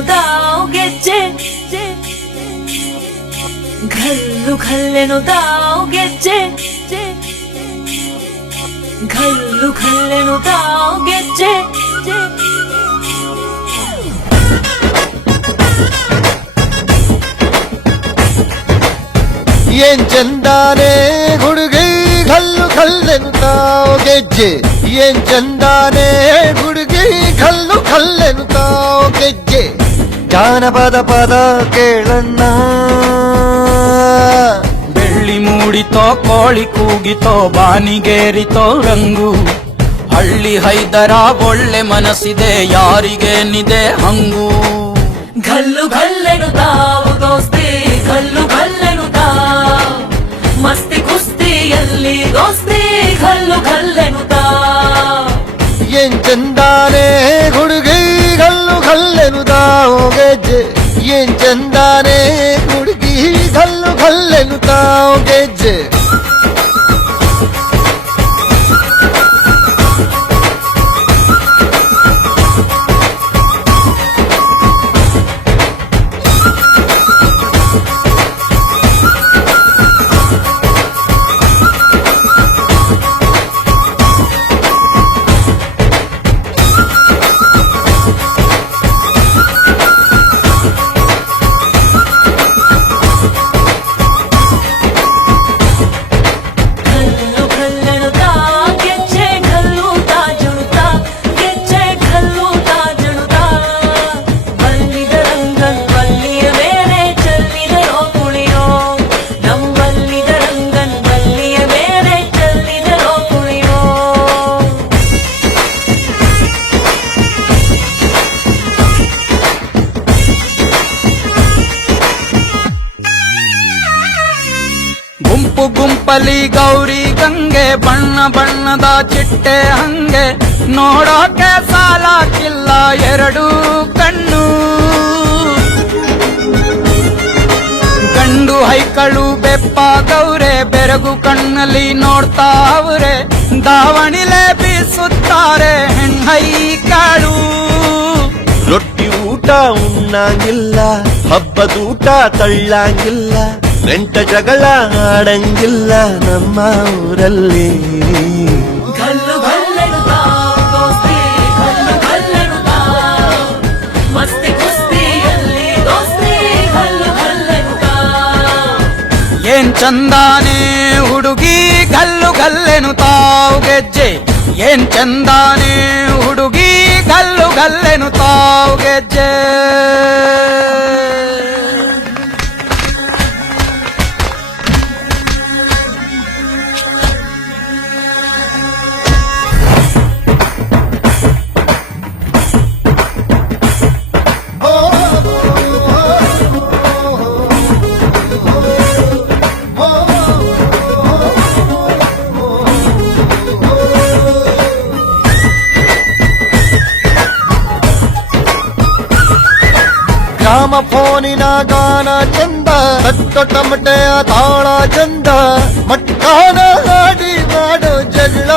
다오 ಗೆಜ್ಜೆ ಘಲ್ಲು ಘಲ್ಲೆನು ತಾವು ಗೆಜ್ಜೆ ಘಲ್ಲು ಘಲ್ಲೆನು ತಾವು ಗೆಜ್ಜೆ ಏನ್ ಚಂದಾನೆ ಹುಡುಗಿ ಘಲ್ಲು ಘಲ್ಲೆನು ತಾವು ಗೆಜ್ಜೆ ಏನ್ ಚಂದಾನೆ ಹುಡುಗಿ ಘಲ್ಲು ಘಲ್ಲೆನು ತಾವು ಗೆಜ್ಜೆ ಜಾನಪದ ಪದ ಕೇಳಣ್ಣ ಬೆಳ್ಳಿ ಮೂಡಿತೋ ಕೋಳಿ ಕೂಗಿತೋ ಬಾನಿಗೇರಿತೋ ರಂಗು ಹಳ್ಳಿ ಹೈದರ ಒಳ್ಳೆ ಮನಸ್ಸಿದೆ ಯಾರಿಗೇನಿದೆ ಹಂಗು ಘಲ್ಲು ಘಲ್ಲೆನು ತಾವು ದೋಸ್ತಿ ಘಲ್ಲು ಘಲ್ಲೆನು ತಾವು ಮಸ್ತಿ ಕುಸ್ತಿಯಲ್ಲಿ ದೋಸ್ತಿ ಘಲ್ಲು ಘಲ್ಲೆನು ತಾವು ಏನ್ ಚಂದಾನೆ ಹುಡುಗಿ ಘಲ್ಲು ಘಲ್ಲೆನು ತಾವು ಗೆಜ್ಜೆ ಏನ್ ಚಂದಾನೆ ಹುಡುಗಿ ಘಲ್ಲು ಘಲ್ಲೆನು ತಾವು ಗೆಜ್ಜೆ ಗುಂಪು ಗುಂಪಲಿ ಗೌರಿ ಗಂಗೆ ಬಣ್ಣ ಬಣ್ಣದ ಚಿಟ್ಟೆ ಹಂಗೆ ನೋಡೋಕೆ ಸಾಲಾಕಿಲ್ಲ ಎರಡು ಕಣ್ಣು ಗಂಡು ಹೈಕಳು ಬೆಪ್ಪಾಗವ್ರೆ ಬೆರಗು ಕಣ್ಣಲ್ಲಿ ನೋಡ್ತಾ ಅವ್ರೆ ದಾವಣಿಲೆ ಬೀಸುತ್ತಾರೆ ಹೆಣ್ಣೈಕಾಳು ರೊಟ್ಟಿ ಊಟ ಉಣ್ಣಂಗಿಲ್ಲ ಹಬ್ಬದೂಟ ತಳ್ಳಂಗಿಲ್ಲ ರೆಂಟ ಜಗಳ ಆಡಂಗಿಲ್ಲ ನಮ್ಮ ಊರಲ್ಲಿ ಗಲ್ಲು ಗಲ್ಲೆನುತಾ ದೋಸ್ತಿ ಗಲ್ಲು ಗಲ್ಲೆನುತಾ ಮಸ್ತಿ ಕುಸ್ತಿಯಲ್ಲಿ ದೋಸ್ತಿ ಗಲ್ಲು ಗಲ್ಲೆನುತಾ ಏನ್ ಚಂದಾನೆ ಹುಡುಗಿ ಗಲ್ಲು ಗಲ್ಲೆನು ತಾವು ಗೆಜ್ಜೆ ಏನ್ ಚಂದಾನೆ ಹುಡುಗಿ ಗಲ್ಲು ಗಲ್ಲೆನು ತಾವು ಗೆಜ್ಜೆ ಗ್ರಾಮ ಫೋನಿನ ಗಾನ ಚಂದ ತಟ್ಟ ಟಮಟೆಯ ತಾಳ ಚಂದ ಮಟ್ಟಾನ ಹಾಡಿ ಮಾಡೋ ಜಗಳ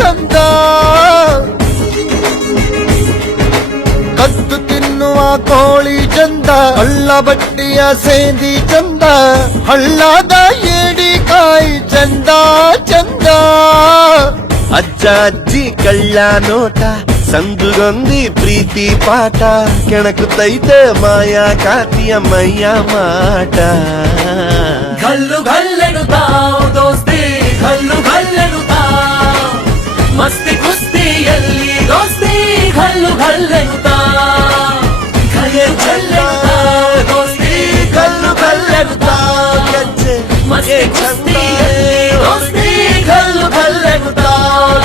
ಚಂದ ಕದ್ದು ತಿನ್ನುವ ಕೋಳಿ ಚಂದ ಹಳ್ಳ ಬಟ್ಟಿಯ ಸೇಂದಿ ಚಂದ ಹಳ್ಳದ ಏಡಿಕಾಯಿ ಚಂದ ಚಂದ ಅಜ್ಜ ಅಜ್ಜಿ ಕಳ್ಳ ನೋಟ ಸಂದುಗೊಂದಿ ಪ್ರೀತಿ ಪಾಠ ಕೆಣಕುತ್ತೈತೆ ಮಾಯಾ ಕಾತಿಯ ಮೈಯ ಮಾಟ ಗಲ್ಲು ಗಲ್ಲೆನುತಾ ದೋಸ್ತಿ ಗಲ್ಲು ಗಲ್ಲೆನುತಾ ಮಸ್ತಿ ಕುಸ್ತಿಯಲ್ಲಿ ದೋಸ್ತಿ ಗಲ್ಲು ಗಲ್ಲೆನುತಾ ಗಲ್ಲು ಗಲ್ಲೆನುತಾ ದೋಸ್ತಿ ಗಲ್ಲು ಗಲ್ಲೆನುತಾ ಗೆಜ್ಜೆ ಮಸ್ತಿ ಕುಸ್ತಿಯಲ್ಲಿ ದೋಸ್ತಿ ಗಲ್ಲು ಗಲ್ಲೆನುತಾ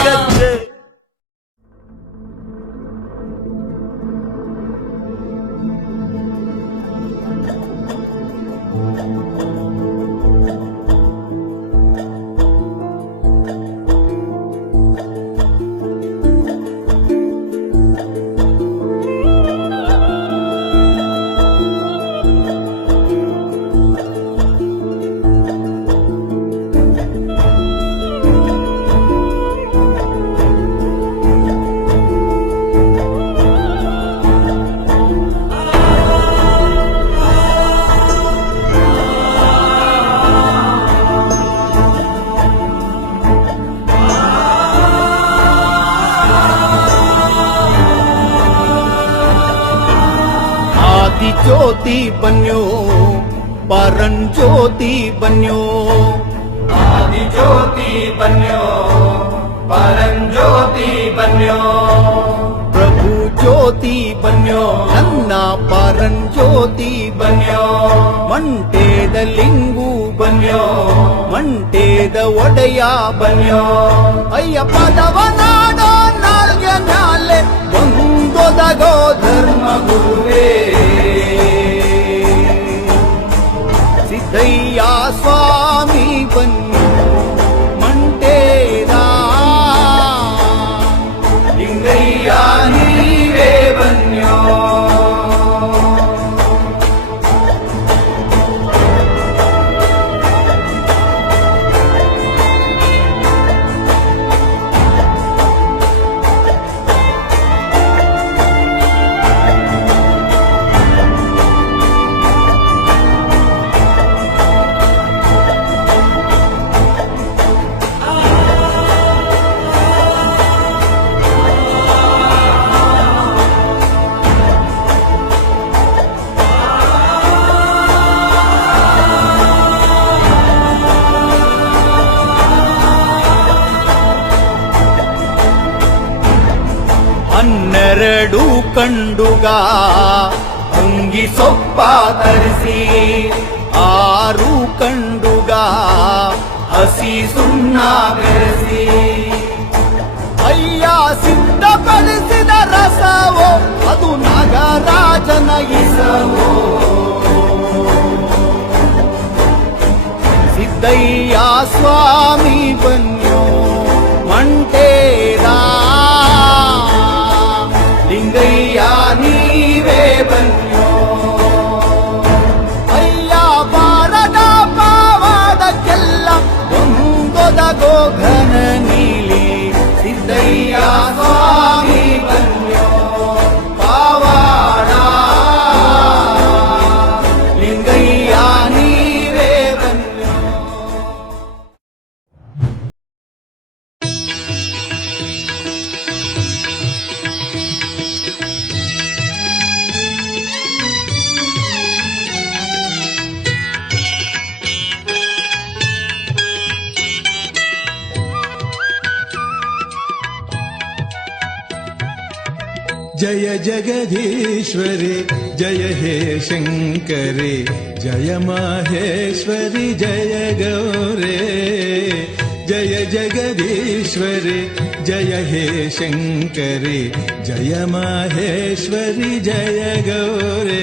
ಗೆಜ್ಜೆ ज्योति बन्यो परम ज्योति बन्यो आदि ज्योति बन्यो परम ज्योति बन्यो प्रभु ज्योति बन्यो ನನ್ನ परम ज्योति बन्यो ಮಂಟೇದ ಲಿಂಗು ಬನ್ಯೋ ಮಂಟೇದ ಒಡೆಯ ಬನ್ಯೋ ಅಯ್ಯಪ್ಪದವ ನಾಡೋ ನಾಲ್ಗೆ ಮ್ಯಾಲೆ ಒಂದೊದಗೋ ಧರ್ಮ ಗುರುವೇ ಸಿದ್ದಯ್ಯ ಸ್ವಾಮಿ ಬನ್ಯೋ ಮಂಟೇದ ಲಿಂಗಯ್ಯ ನೀವೇ ಬನ್ಯೋ ಹನ್ನೆರಡು ಕಂಡುಗ ಅಂಗಿ ಸೊಪ್ಪ ತರಿಸಿ ಆರು ಕಂಡುಗ ಹಸಿ ಸುಣ್ಣ ಬೆರೆಸಿ ಅಯ್ಯ ಸಿದ್ಧಪಡಿಸಿದ ರಸವೋ ಅದು ನಾಗರಾಜನ ಇಸವೋ ಸಿದ್ದಯ್ಯ ಸ್ವಾಮಿ ಬನ್ಯೋ ಮಂಟೇದ ಲಿಂಗಯ್ಯ ನೀವೇ ಬನ್ಯೋ ಅಯ್ಯ ಬಾರದ ಪಾವಾದಕ್ಕೆಲ್ಲ ಒಂದೊದಗೋ ಘನ ನೀಲಿ ಸಿದ್ದಯ್ಯ ಸ್ವಾಮಿ ಬನ್ಯೋ ಪಾವಾಡ ಲಿಂಗಯ್ಯ ನೀವೇ ಬನ್ಯೋ. जय जगदीश्वरी जय हे शंकरे जय माहेश्वरी जय गौरे जय जगदीश्वरी जय हे शंकरे जय माहेश्वरी जय गौरे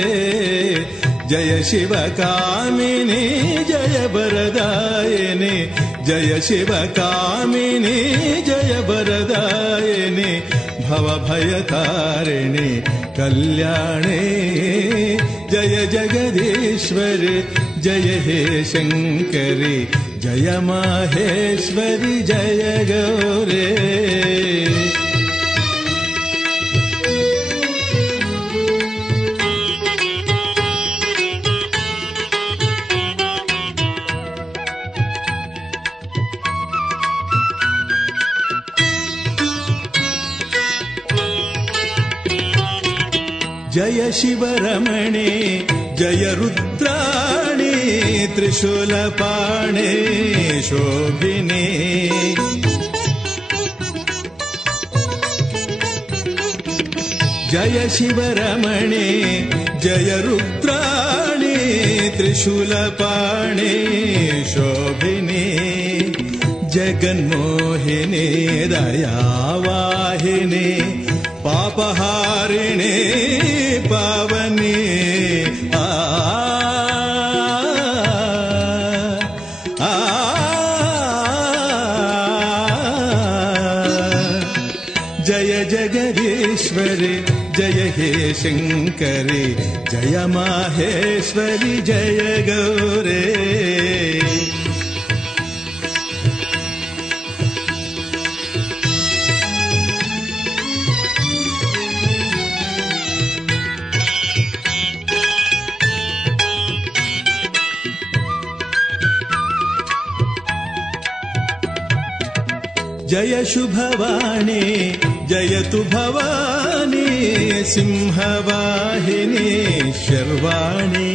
जय शिव कामिनी जय वरदायिनी जय शिव कामिनी जय वरदायिनी भवभयतारिणि कल्याणे जय जगदीश्वरि जय हे शंकरि जय माहेश्वरि जय गौरे जय शिवरमणे जय रुद्राणे त्रिशूलपाणे शोभिने जय शिवरमणे जय रुद्राणे त्रिशूलपाणे शोभिने जगन्मोहिने दयावाहिने पापहारिणे पावने जय जगदीश्वरि जय हे शंकरि जय माहेश्वरि जय गौरे जय शुभवाणी जयतु भवानी सिंहवाहिनी शर्वाणी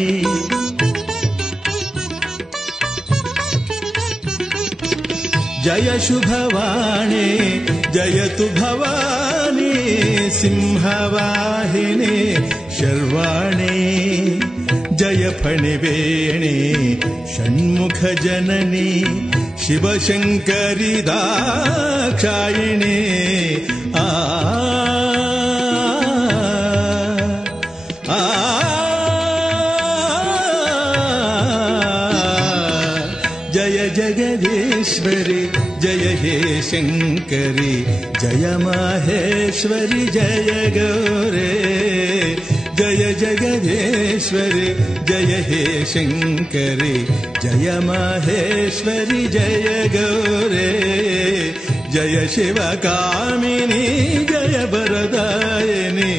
जय शुभवाणी जयतु भवानी सिंहवाहिनी शर्वाणी जय फणिवेणी षण्मुख जननी शिवशंकरी दाक्षायिणी जय जगदीश्वरि जय हे शंकरि जय माहेश्वरि जय गौरे जय जगदीश्वरि जय हे शंकरि जय माहेश्वरि जय गौरे जय शिव कामिनी जय वरदायिनी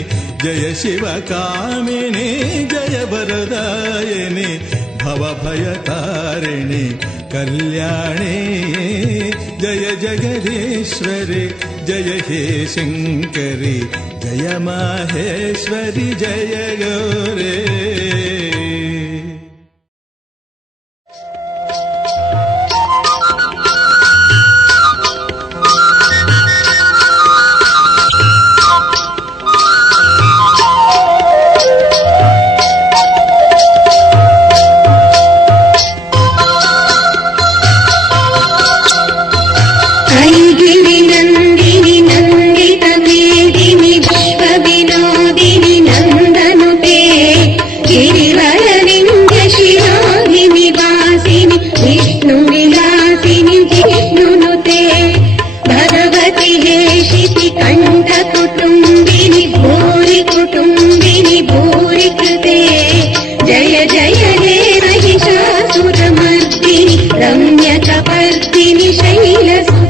जय शिव कामिनी जय वरदायिनी भवभयतारिणि कल्याणे जय जगदीश्वरि जय हे शंकरि जय माहेश्वरि जय गौरे गिरिवर रम्यकपर्दिनि शैलसु